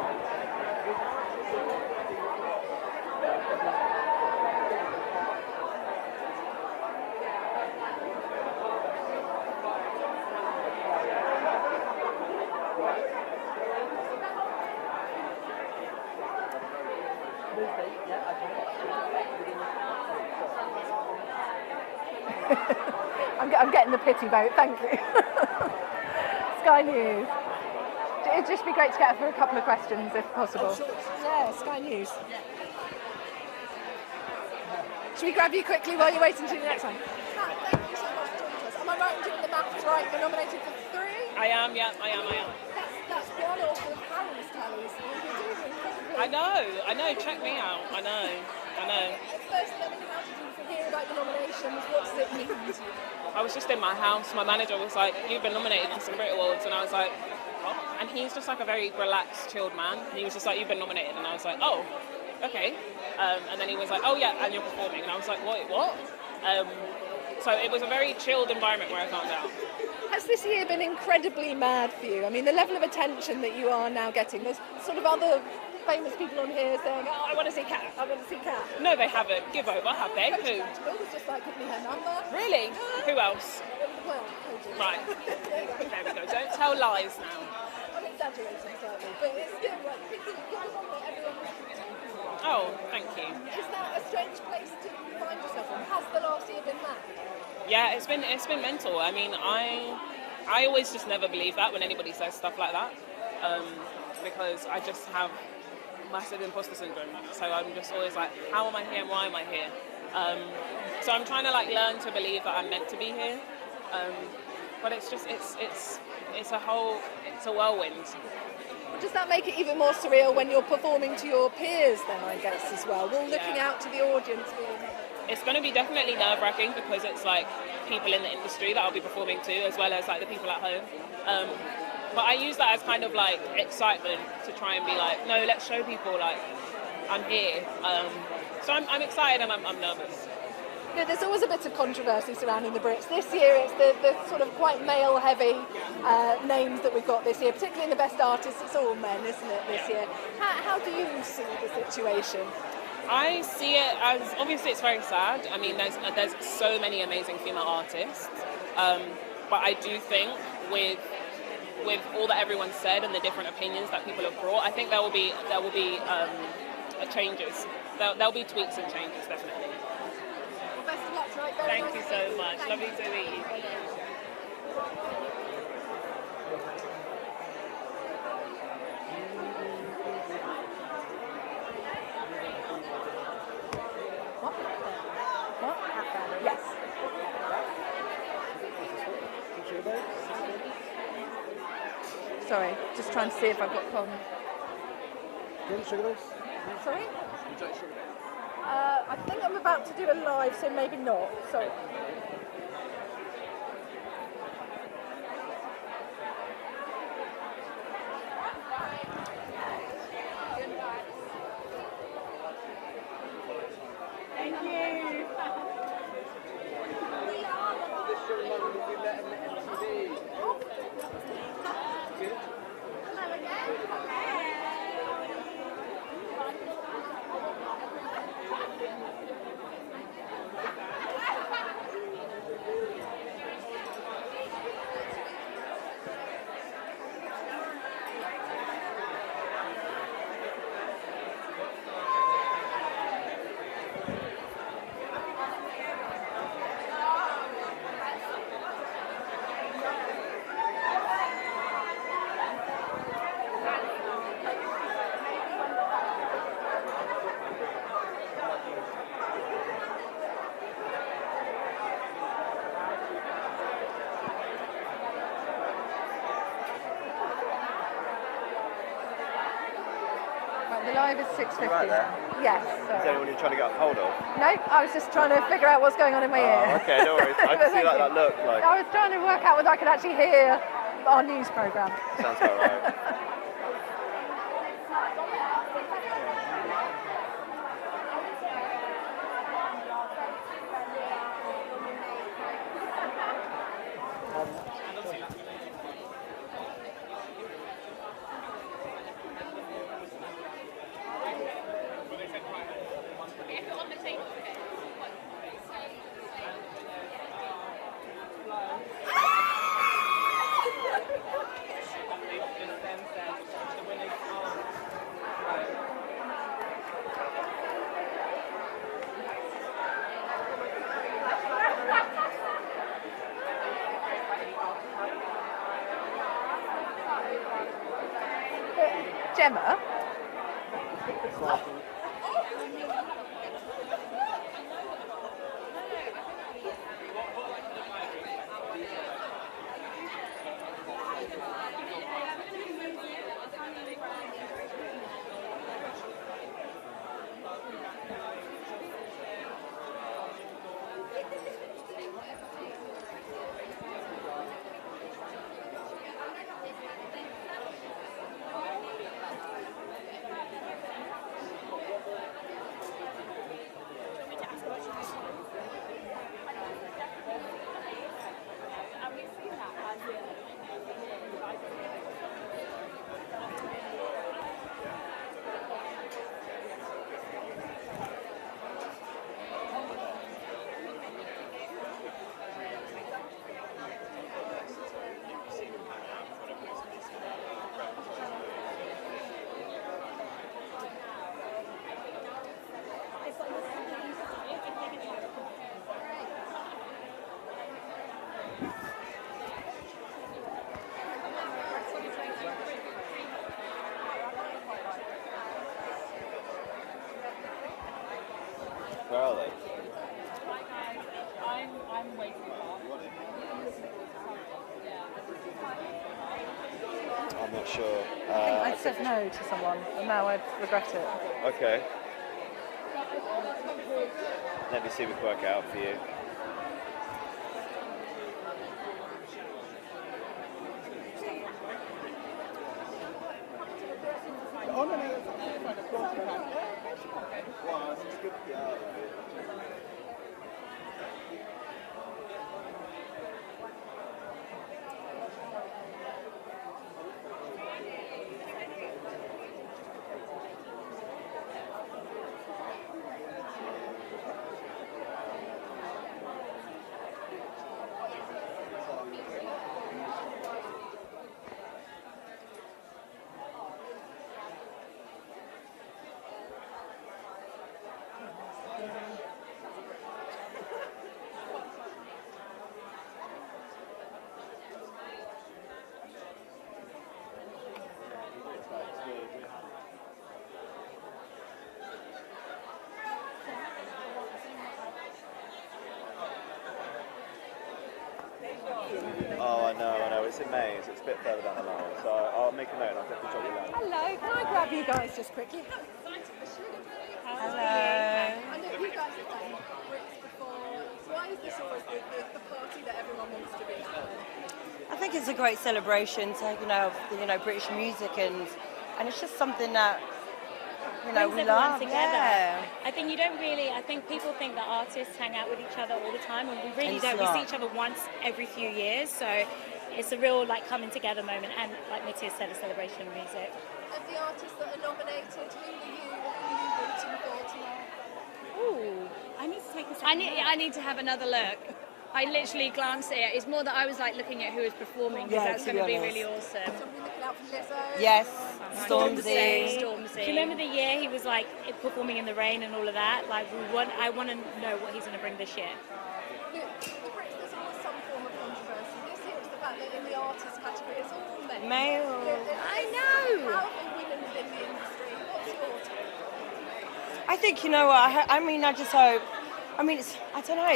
I'm getting the pity vote, thank you. Sky News. It'd just be great to get her for a couple of questions, if possible. Oh, sure. Yeah, Sky News. Should we grab you quickly while you're waiting until the next one? Kat, thank you so much for talking to us. Am I right in doing the maths right? You're nominated for 3? I am, yeah, I am. That's one off of Harry's tallies. You're doing incredibly. I know, check me out. I know. First, let me know how did you hear about the nominations? What does it mean to you? I was just in my house. My manager was like, "You've been nominated for some Brit Awards," and I was like, "Oh." And he's just like a very relaxed, chilled man. And he was just like, "You've been nominated," and I was like, "Oh, okay." And then he was like, "Oh yeah, and you're performing," and I was like, "What?" So it was a very chilled environment where I found out. Has this year been incredibly mad for you? I mean, the level of attention that you are now getting. There's sort of other famous people on here saying, "Oh, I want to see Kat. I want to see Kat." No, they haven't. Give over, have they? Who? It was just like, give me her number. Really? Who else? Well, audience. Right. There we go. Don't tell lies now. I'm exaggerating slightly, but it's still like people on there, everyone. Oh, thank you. Is that a strange place to find yourself in? Has the last year been mad? Yeah, it's been mental. I mean, I always just never believe that when anybody says stuff like that, because I just have massive imposter syndrome. So I'm just always like, how am I here and why am I here? So I'm trying to like learn to believe that I'm meant to be here. But it's just it's a whirlwind. Does that make it even more surreal when you're performing to your peers then, I guess, as well? Well, looking out to the audience. It's going to be definitely nerve-wracking because it's like people in the industry that I'll be performing to, as well as like the people at home. But I use that as kind of like excitement to try and be like, no, let's show people like I'm here. So I'm excited and I'm nervous. You know, there's always a bit of controversy surrounding the Brits. This year it's the sort of quite male-heavy names that we've got this year, particularly in the Best Artists. It's all men, isn't it, this year? How do you see the situation? I see it as, obviously it's very sad. I mean, there's so many amazing female artists, but I do think with all that everyone said and the different opinions that people have brought, I think there will be changes. There'll be tweaks and changes, definitely. Well, best of luck tonight. Thank you so much. Lovely to meet you. Yes. Sorry, just trying to see if I've got Con. Sorry? I think I'm about to do a live, so maybe not. Sorry. Thank you. The live is 6:50. Right there? Yes. Is there anyone you're trying to get a hold of? No, I was just trying to figure out what's going on in my ear. Oh, okay, no worries. I can see like that look. Like. I was trying to work out whether I could actually hear our news programme. Sounds about right. Gemma? I'm not sure. I think I said no to someone, and now I regret it. Okay. Let me see if we can work it out for you. Oh, I know. It's in May, so it's a bit further down the line. So I'll make a note and I'll definitely drop you a line. Hello, can I grab you guys just quickly? Hello. I know you guys have done Brits before. Why is this always the party that everyone wants to be at? I think it's a great celebration, taking out British music, and it's just something that brings we everyone love. together. Yeah. I think I think people think that artists hang out with each other all the time, and we really And it's don't. We not. see each other once every few years, so it's a real coming together moment, and like Matthias said, a celebration of music. Of the artists that are nominated, who are you rooting for tonight? Ooh, I need to take a second. I need to have another look. I literally glanced at it. It's more that I was looking at who was performing, because that's going to be really awesome. So we're looking out for Lizzo. Yes, Stormzy. Stormzy. Do you remember the year he was performing in the rain and all of that? I want to know what he's going to bring this year. The Brits, there's always some form of controversy. This year it's the fact that in the artist category it's all men. Male. I know. Powerful women within the industry. What's your take? I think I just hope. I don't know.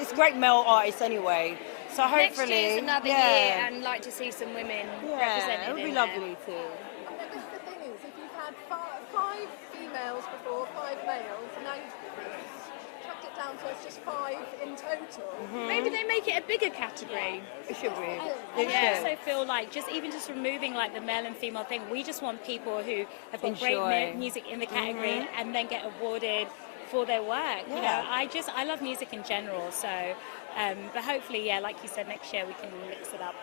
It's great male artists anyway. So hopefully, Next year's another year, and like to see some women represented. it would be in lovely too. I mean, the thing is, if you've had five females before, 5 males, and now you've chucked it down so it's just 5 in total. Maybe they make it a bigger category. It should be. I also feel just removing the male and female thing, we just want people who have got Enjoy. great music in the category and then get awarded for their work. Yeah. I love music in general, so but hopefully, like you said, next year we can mix it up.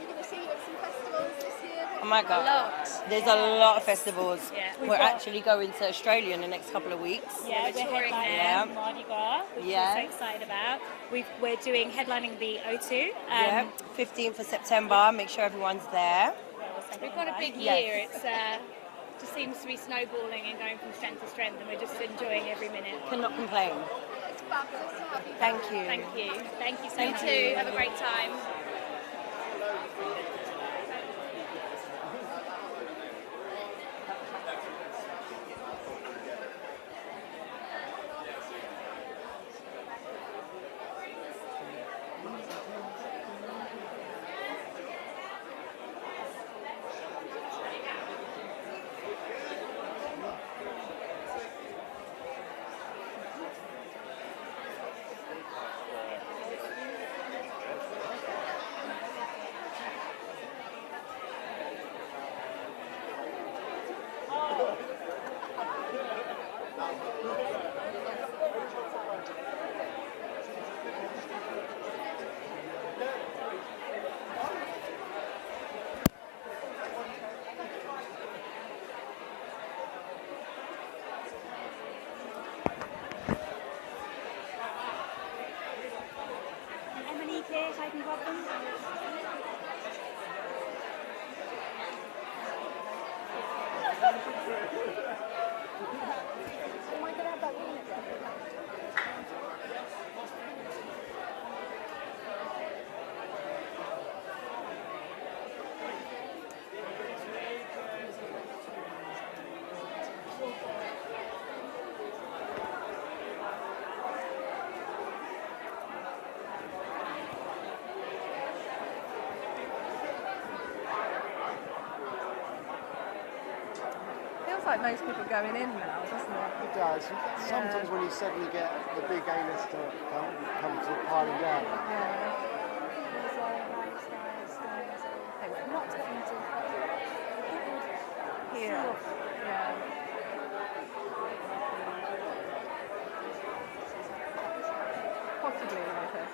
You're going to see at some festivals this year? Oh my God. A lot. There's a lot of festivals. Yeah. We're actually going to Australia in the next couple of weeks. Yeah, we're headlining Yeah. Mardi Gras, which Yeah. we're so excited about. We're doing headlining the O2. 15th of September. Make sure everyone's there. We've got a big Yes. year. It's just seems to be snowballing and going from strength to strength, and we're just enjoying every minute. Cannot complain. It's fabulous to have you. Thank you. Thank you. Thank you so You much. too. Have a great time. like most people going in now, doesn't it? It does. Sometimes when you suddenly get the big A-lister come to piling down. Here. Yeah. Possibly with us.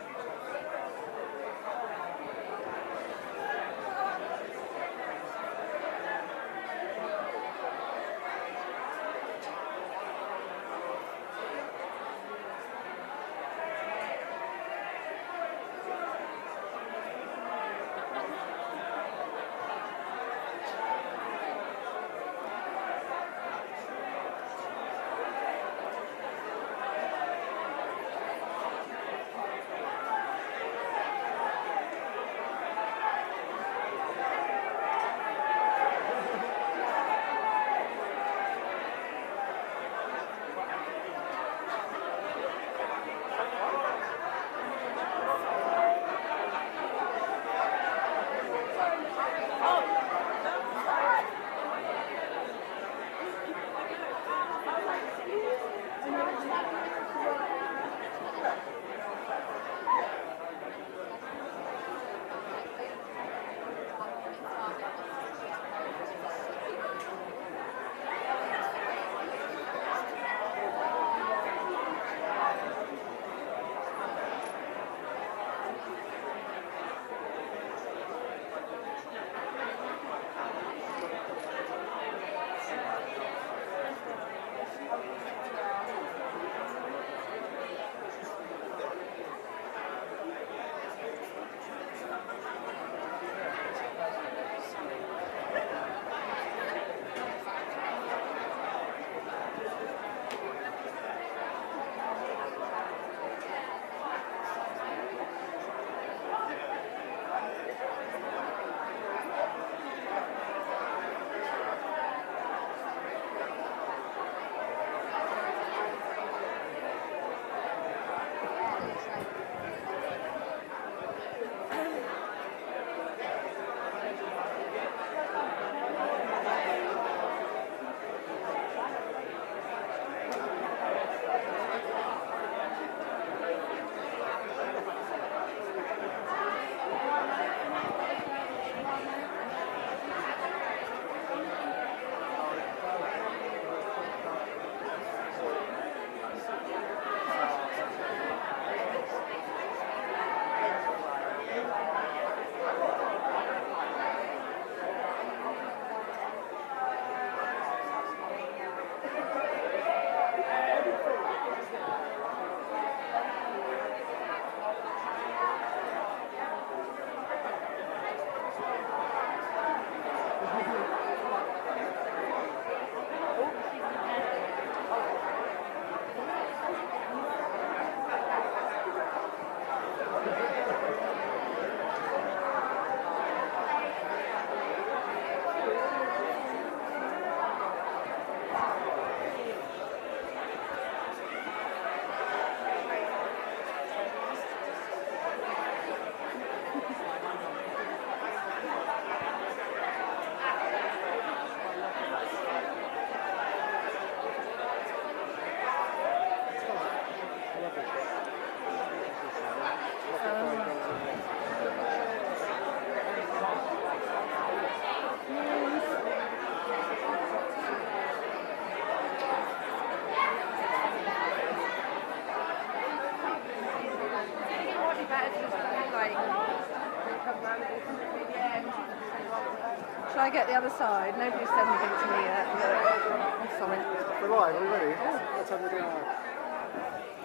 Shall I get the other side? Nobody's said anything to me yet. I'm sorry. We're live, are we ready? What time are we doing live?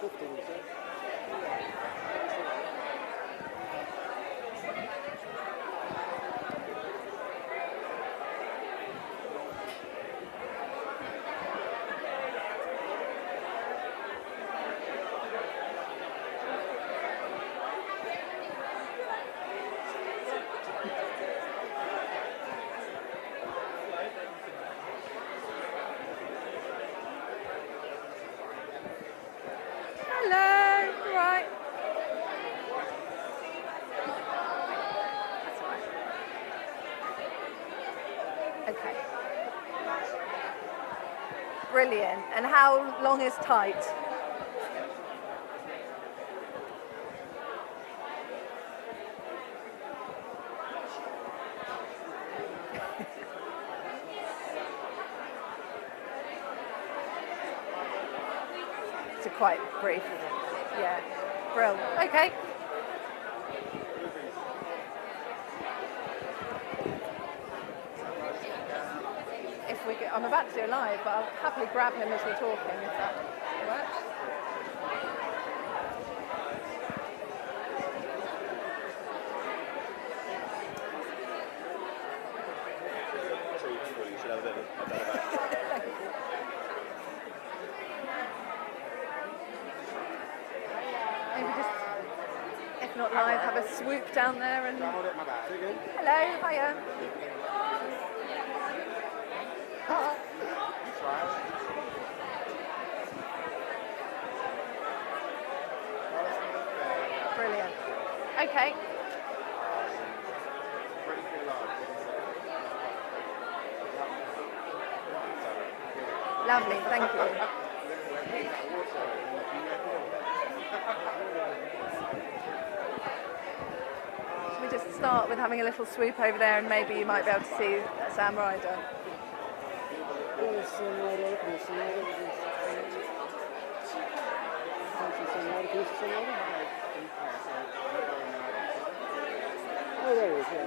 15, is it? Hello, right. Okay. Brilliant. And how long is tight? It's quite brief. Yeah. Brilliant. Okay. I'm about to do a live, but I'll happily grab him as we're talking, if that works. You should have a bit of a Maybe just, if not live, have a swoop down there and... Hello, hiya. Brilliant. Okay. Lovely, thank you. Should we just start with having a little swoop over there and maybe you might be able to see Sam Ryder? Oh, there he is, yeah.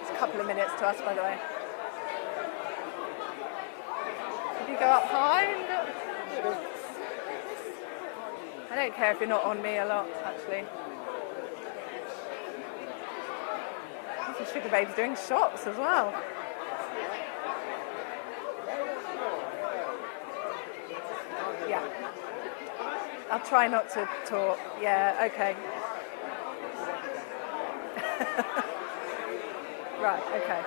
It's a couple of minutes to us, by the way. Could you go up high? I don't care if you're not on me a lot, actually. This is Sugar Babe's doing shots as well. Yeah. I'll try not to talk. Yeah, okay. Right, okay.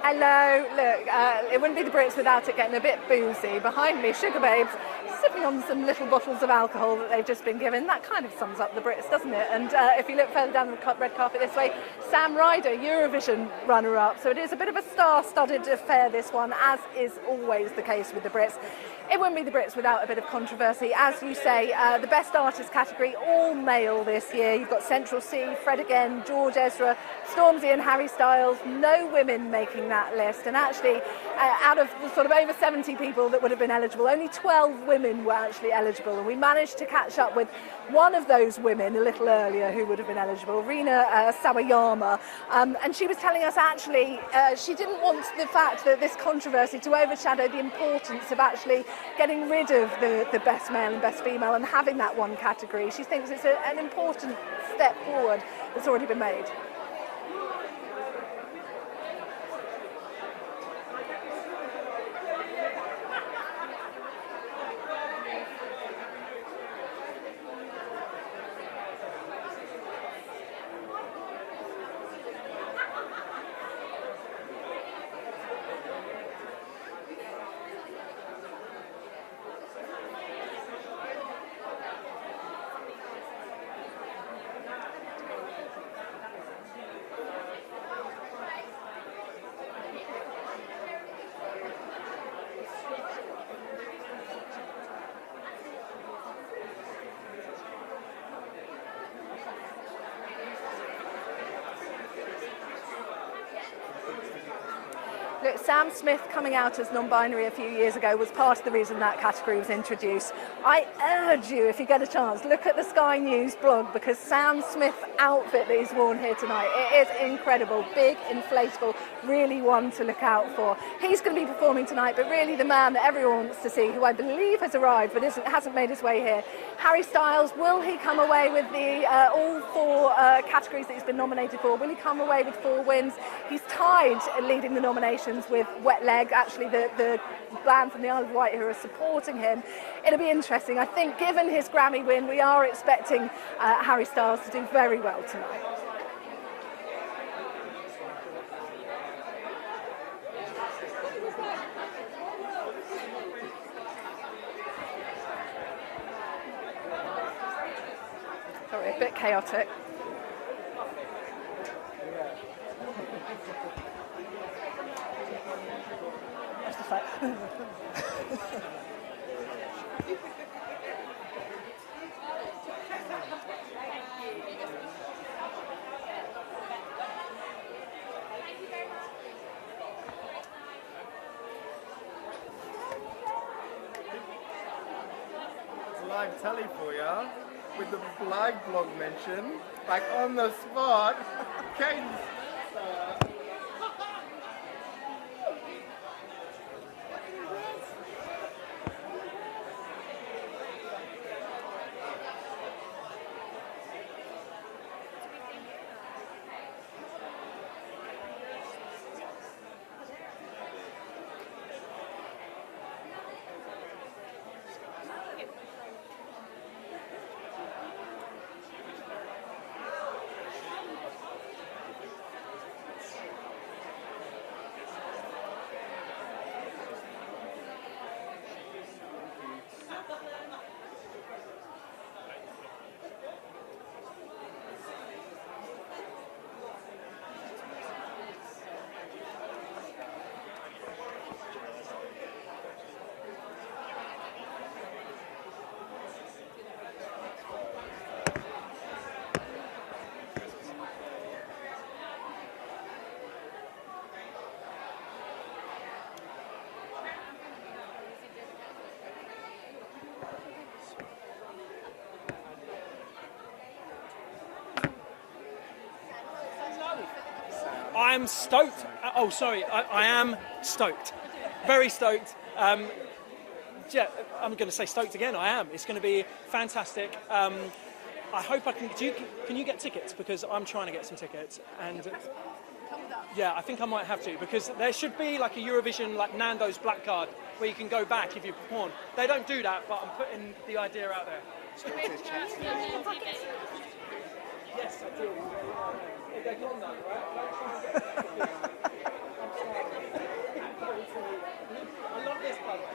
Hello, look, it wouldn't be the Brits without it getting a bit boozy. Behind me, Sugar Babes, sipping on some little bottles of alcohol that they've just been given. That kind of sums up the Brits, doesn't it? And if you look further down the red carpet this way, Sam Ryder, Eurovision runner-up. So it is a bit of a star-studded affair, this one, as is always the case with the Brits. It wouldn't be the Brits without a bit of controversy. As you say, the Best Artist category, all male this year. You've got Central C, Fred again, George Ezra, Stormzy and Harry Styles. No women making that list. And actually, out of the sort of over 70 people that would have been eligible, only 12 women were actually eligible. And we managed to catch up with one of those women a little earlier who would have been eligible, Rina Sawayama. And she was telling us actually she didn't want the fact that this controversy to overshadow the importance of actually getting rid of the best male and best female and having that one category. She thinks it's an important step forward that's already been made. Look, Sam Smith coming out as non-binary a few years ago was part of the reason that category was introduced. I urge you, if you get a chance, look at the Sky News blog, because Sam Smith's outfit that he's worn here tonight, it is incredible, big, inflatable, really one to look out for. He's going to be performing tonight, but really the man that everyone wants to see, who I believe has arrived but hasn't made his way here, Harry Styles. Will he come away with the all four categories that he's been nominated for? Will he come away with 4 wins? He's tied leading the nominations with Wet Leg, actually the band from the Isle of Wight who are supporting him. It'll be interesting. I think given his Grammy win, we are expecting Harry Styles to do very well tonight. Sorry, a bit chaotic. Live telly for ya, with the live blog mention, like on the spot. Cadence. I'm stoked. Oh, sorry, I am stoked. Very stoked. Yeah, I'm going to say stoked again. I am. It's going to be fantastic. I hope I can. Can you get tickets? Because I'm trying to get some tickets. And yeah, I think I might have to, because there should be like a Eurovision, like Nando's black card, where you can go back if you perform. They don't do that, but I'm putting the idea out there. Yes, I do. They're gone now, right? I love this, by the way.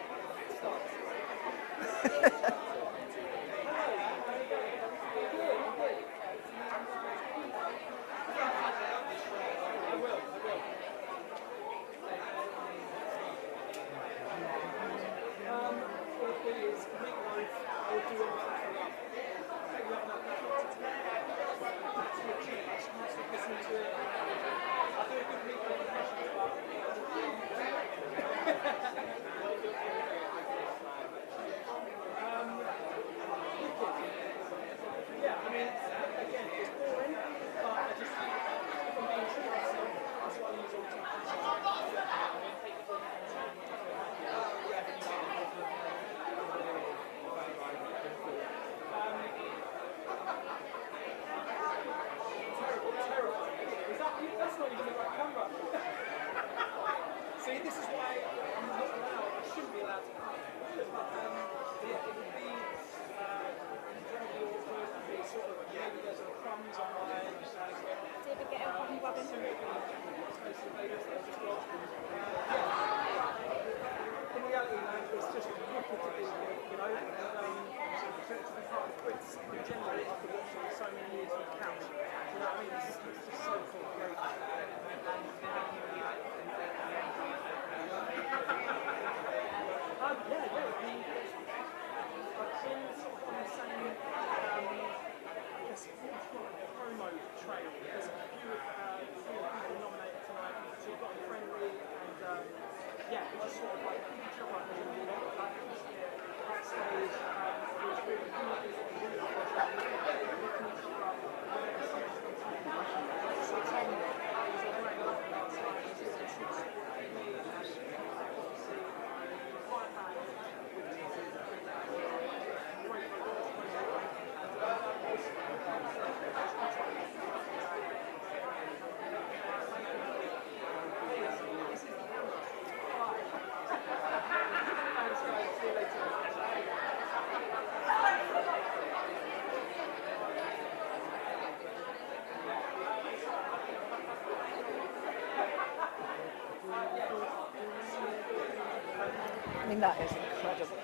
that is incredible.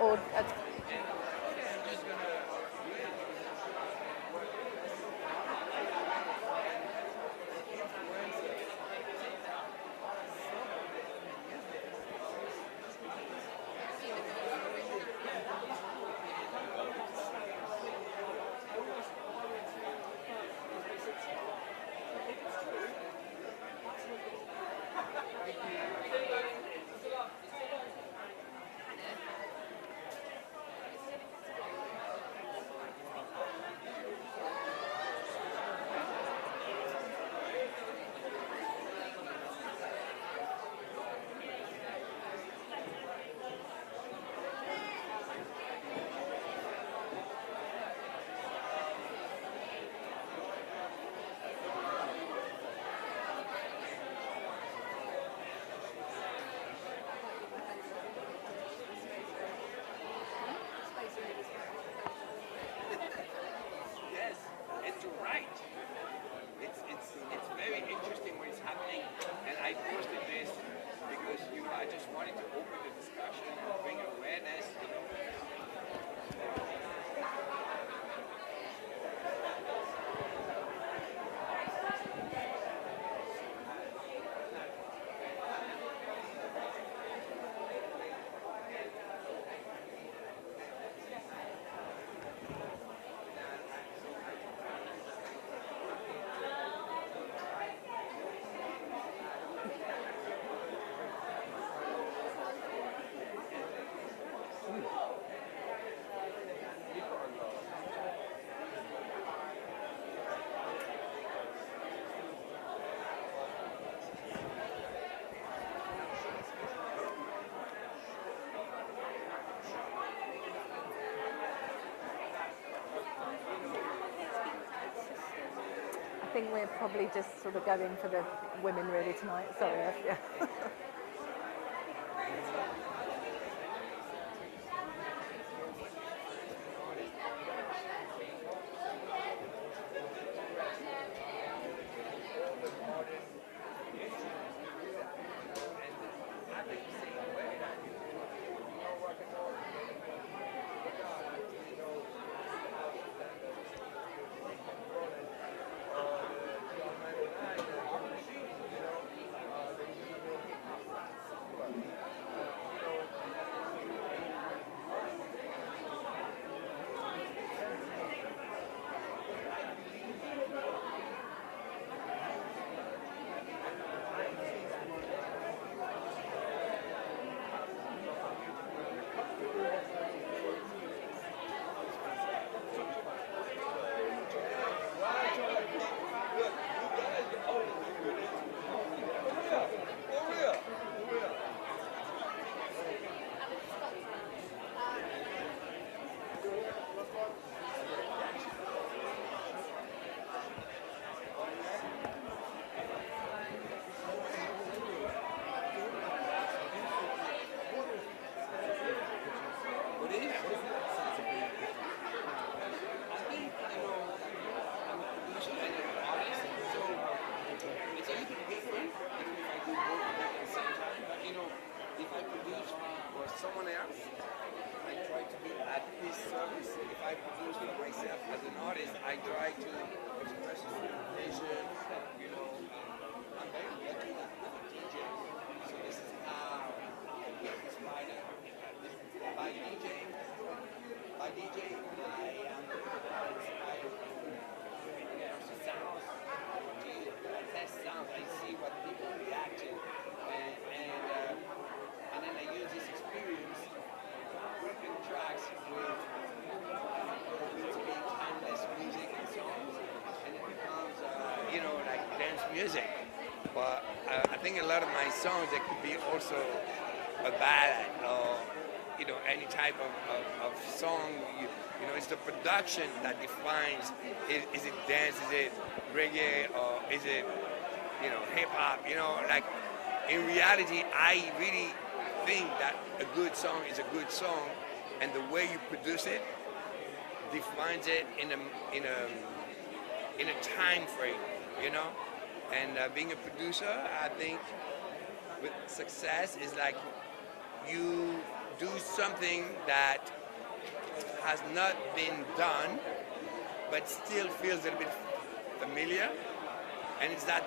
Or Yes, and you're right. It's very interesting what is happening, and I posted this because I just wanted to open the discussion and bring awareness. I think we're probably just sort of going for the women really tonight. Sorry. Yeah. Someone else, I try to be at his service. If I produce for myself as an artist, I try to express a vision. I'm very lucky that I'm a DJ, so this is how I get inspired. By DJing, I am inspired to sounds, to test sounds. I see what people react to, and then I use this experience working tracks with to be timeless music and songs, and it becomes like dance music. But I think a lot of my songs, they could be also a ballad or any type of song. You know, it's the production that defines, is it dance, is it reggae, or is it, hip hop, like, in reality, I really think that a good song is a good song, and the way you produce it defines it in a time frame, and being a producer, I think with success is like you do something that has not been done but still feels a little bit familiar, and it's that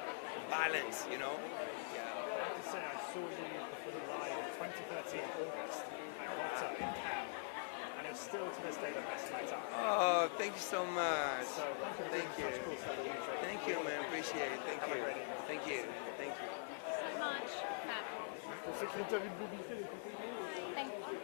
balance, I have to say, I saw you perform live in 2013 August at Rotter in Cannes, and it was still to this day the best night out. Oh, thank you so much. So thank you. Such cool stuff with music. Thank you, man. Appreciate it. Thank you. Thank you. Thank you. So much. Pour ceux qui ont déjà vu le Blue Beetle, Thank you.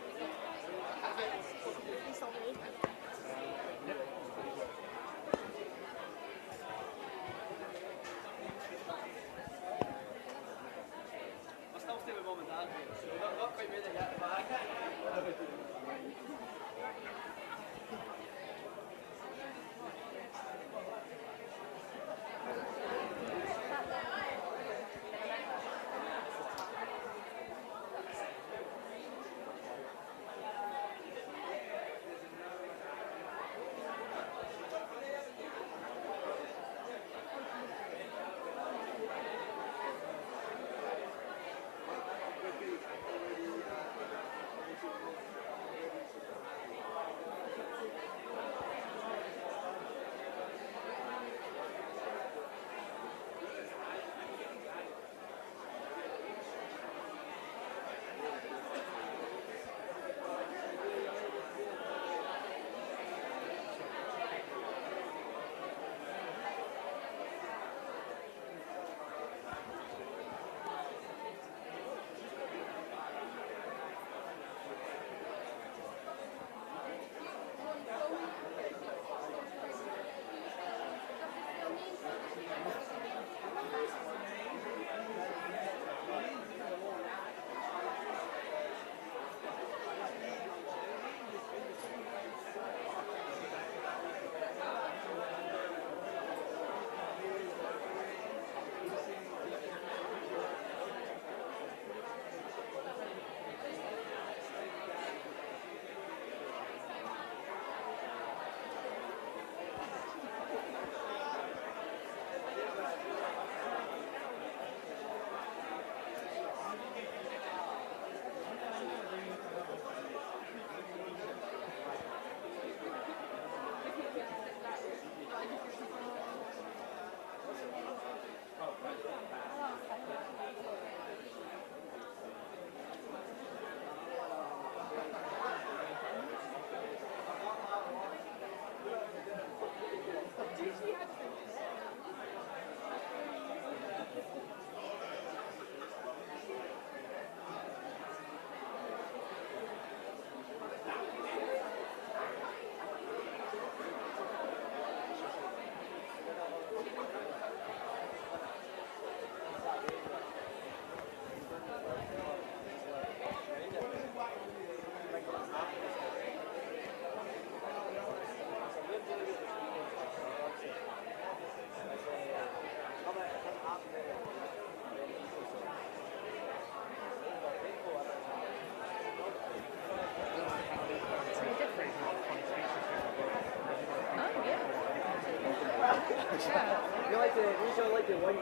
You like the white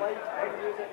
white music,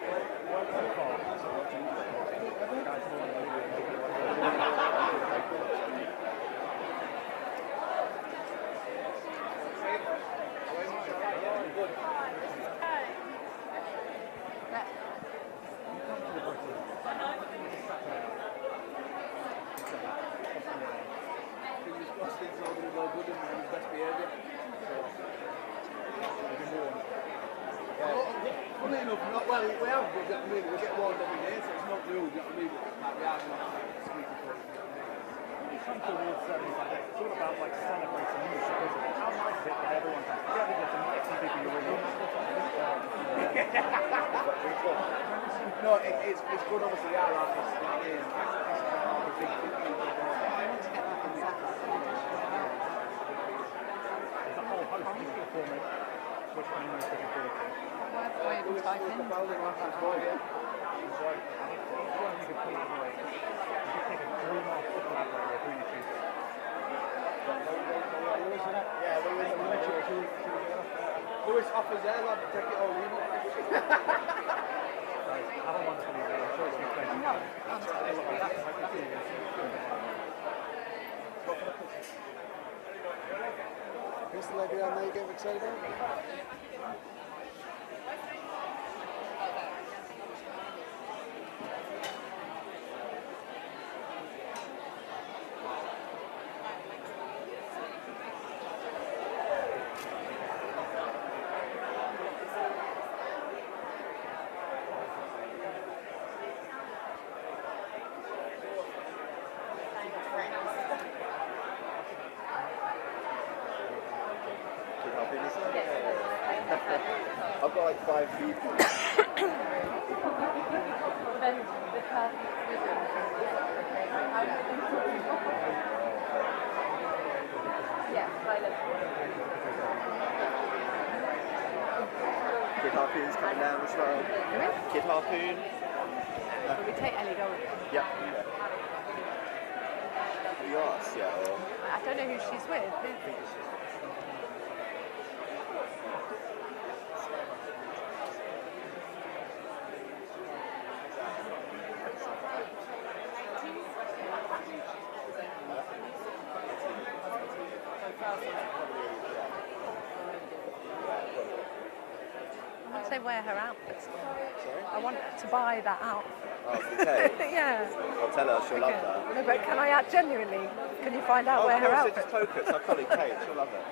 Funny enough, well, we have, but we get warned every day, so it's not new, you know what I mean? Like, we are not squeaky clean. When you come to awards ceremonies like this, it's all about like celebrating music, isn't it? How nice is it that everyone comes together, gets to meet some people you really like? No, it's good, obviously, our artists, again, There's a whole host of performers. Which one are you most looking forward to? Way of typing. Which one you could collaborate? You could pick a dream off to collaborate with. Who are you choosing? Yeah, Lewis offers there, lad, take it or leave it. Guys, have a wonderful evening. I'm sure it's been plenty of fun. Who's the lady down there you get excited about? I've got like 5 people. Kid Harpoon's coming down as well. Kid Harpoon. Will we take Ellie Gold? Yeah. Have you asked? Yeah. Or... I don't know who she's with. I want to wear her outfit. Sorry? I want to buy that outfit. Oh, okay. Yeah. I'll tell her she'll love that. No, but can I genuinely? Can you find out where her outfit? Just poke it. It's our colleague Kate. She'll love it.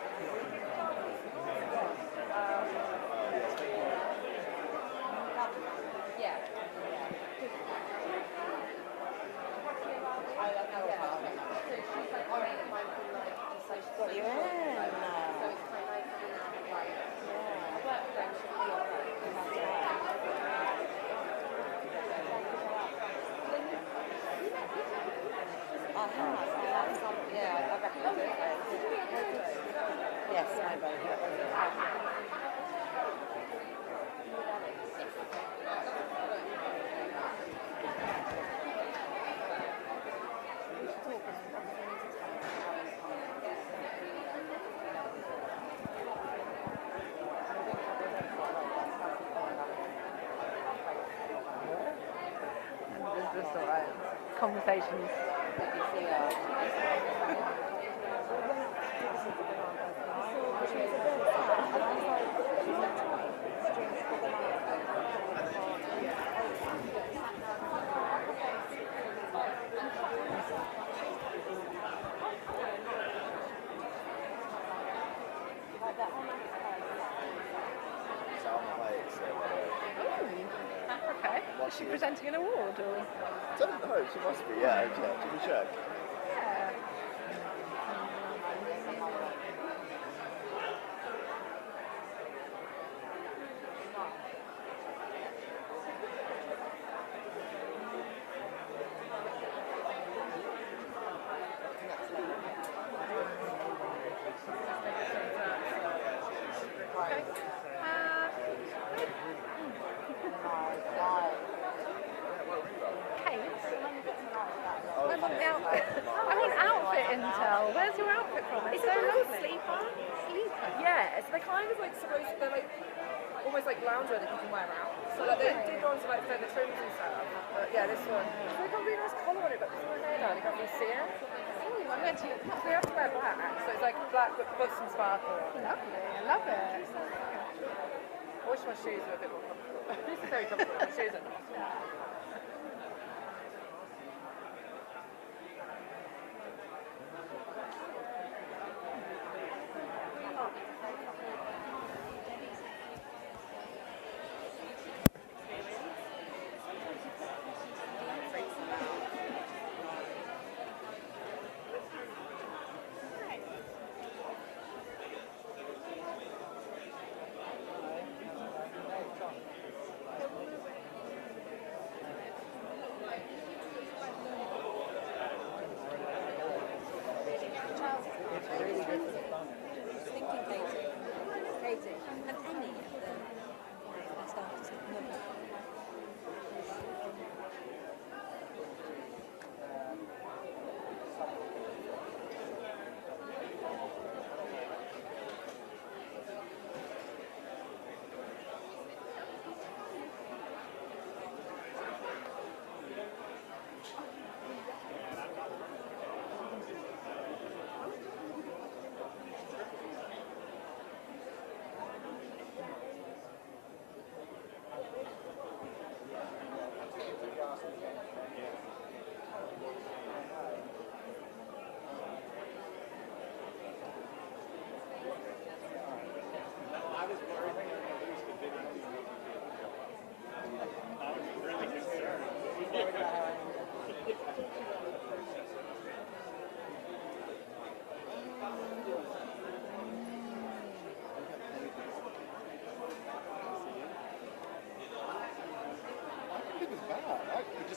Yes, I vote. Just all right. Conversations. Okay. Is she presenting an award or? I don't know, she must be, yeah, can we check? Yeah. I want outfit intel. Where's your outfit from? It's so lovely. Sleeper? Sleeper? Yeah, it's they're kind of like supposed to, they're like almost like loungewear that you can wear out. So like they did ones with like feather trims and stuff. But yeah, this one. It's like got a really nice collar on it, but there's no hair down, you can't really see it. I'm going to. We have to wear black, so it's like black but put some sparkle on it. Lovely, I love it. I wish my shoes were a bit more comfortable. This is very comfortable, my shoes are not.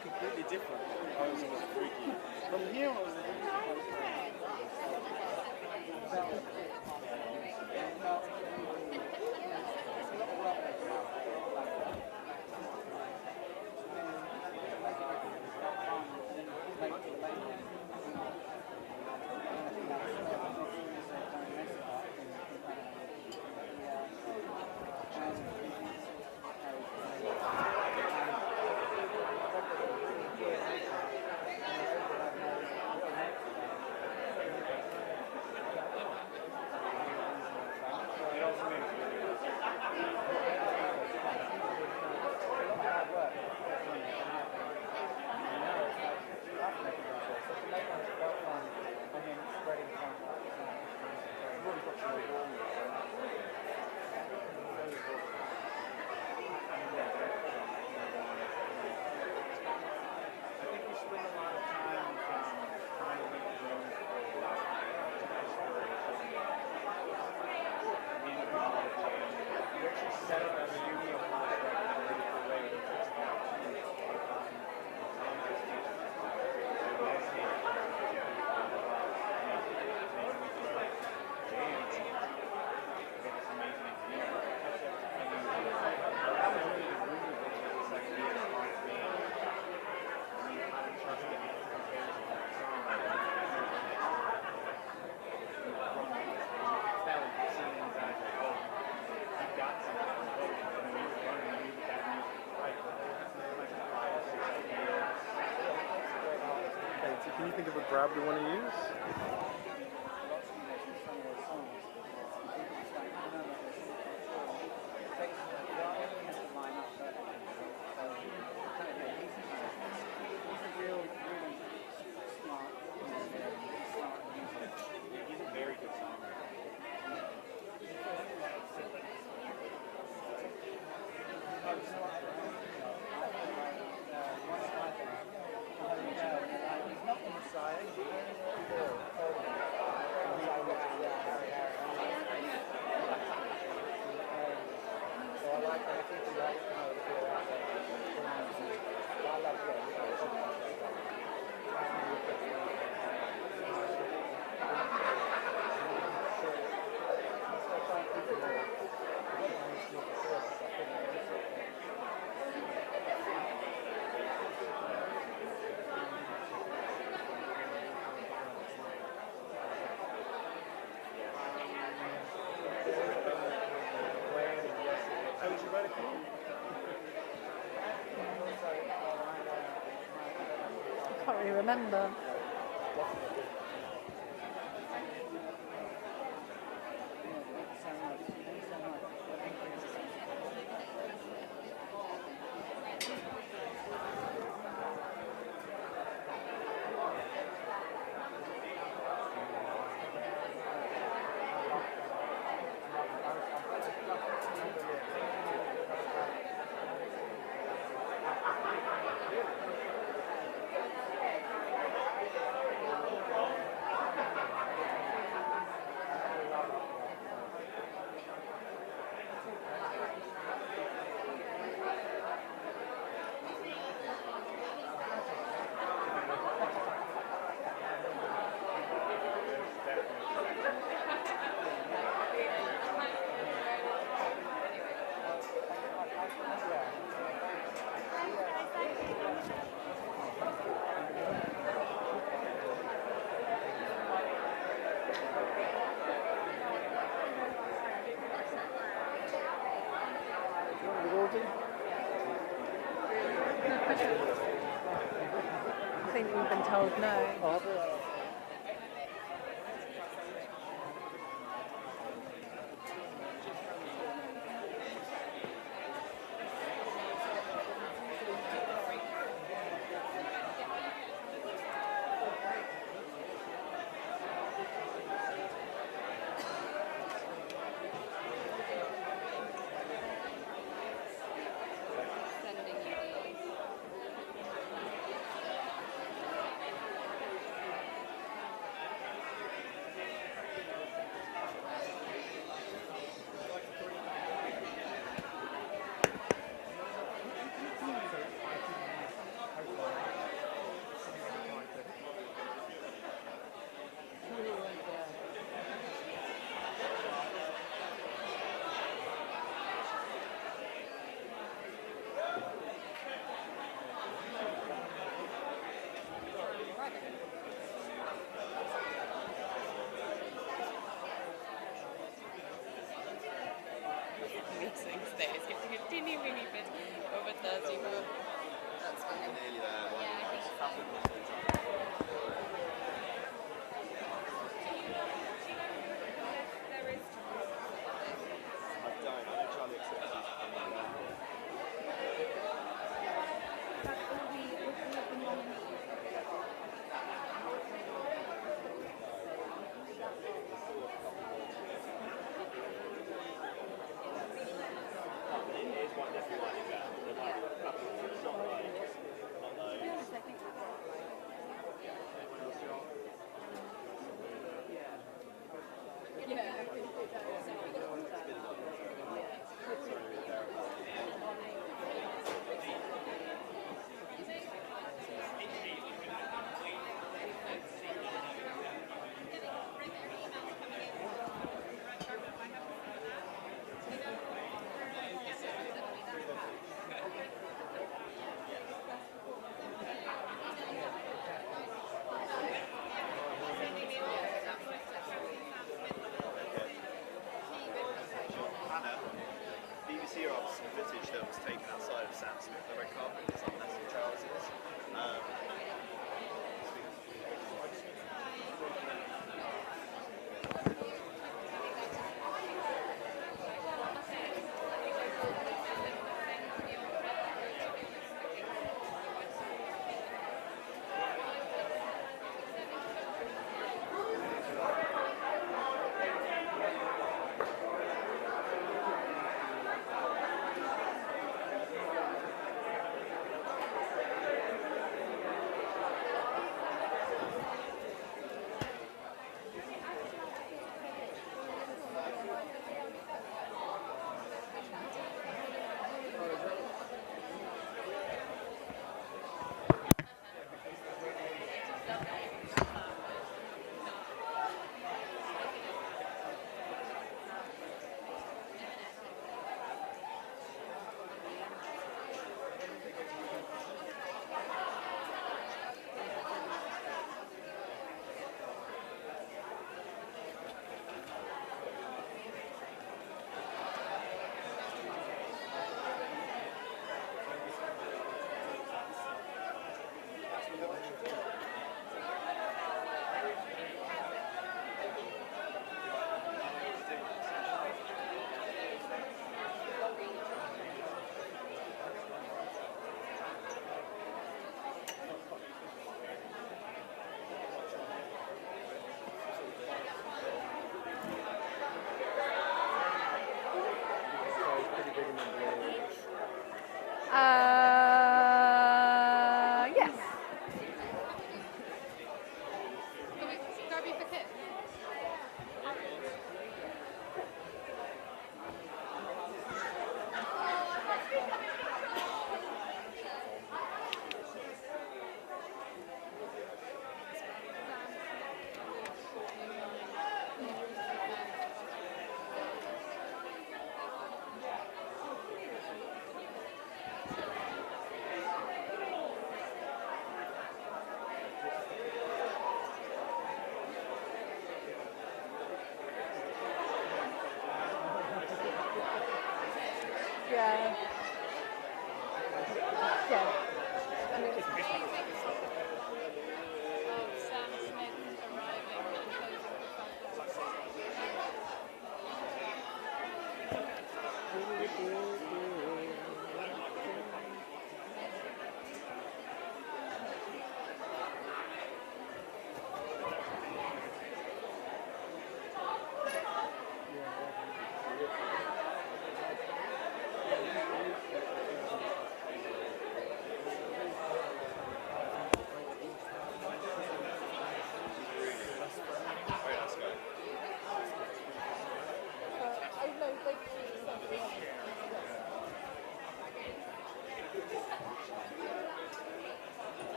completely different. I was freaky. From here, I was Can you think of a grab we want to use? Can't really remember. I think we've been told no.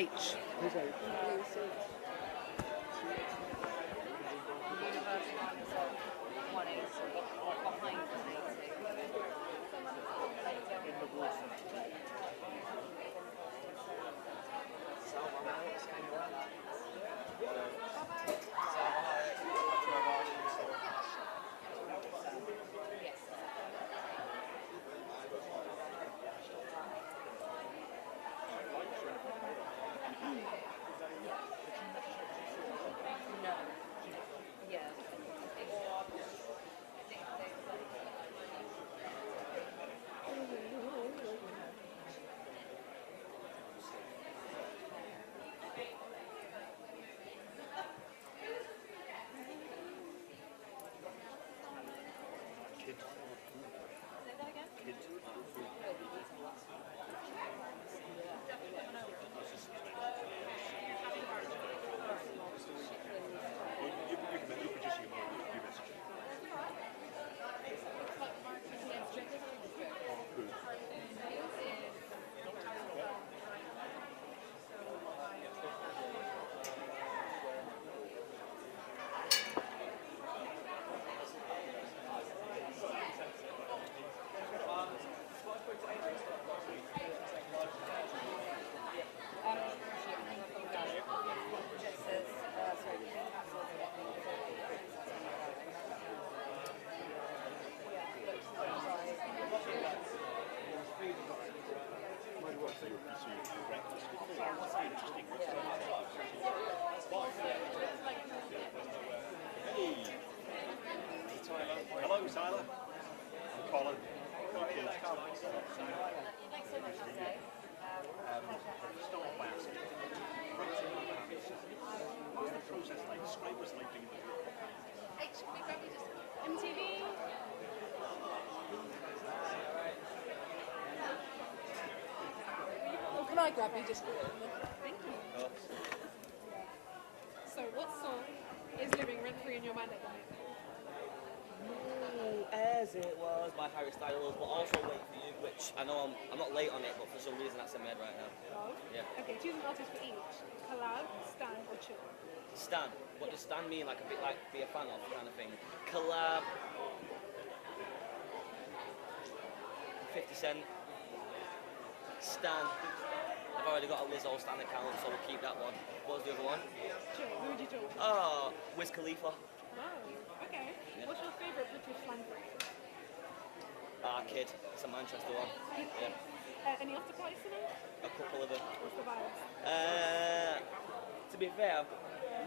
H. Who's H? Hello, Tyler. I'm Colin. Thanks so much today. Start off by asking, what's the process like? Describe what's like doing the MTV. Oh, can I grab you just for a minute? Thank you. So, what song is living rent free in your mind at the moment? As It Was by Harry Styles, but also Wait For You, which I know I'm not late on it, but for some reason that's in my head right now. Love. Yeah. Okay, choose an artist for each. Collab, stand, or chill. Stan. What does Stan mean? Like a bit like be a fan of kind of thing. Collab. 50 Cent. Stan. I've already got a Lizzo Stan account, so we'll keep that one. What was the other one? Chill. Who would you chill with? Oh, Wiz Khalifa. Oh, okay. What's your favourite British slang phrase? Kid. It's a Manchester one. Yeah. Any after parties tonight? A couple of them. What's the vibes? To be fair,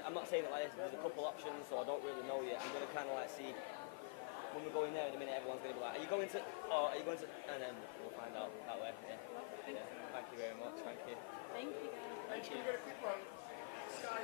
I'm not saying it like this. There's a couple options, so I don't really know yet. I'm going to kind of like see when we go in there in a minute. Everyone's going to be like, "Are you going to?" Or "Are you going to?" And then we'll find out that way. Yeah. Yeah. Thank you very much. Thank you. Thank you. Thank you. We've got a quick one. Sky.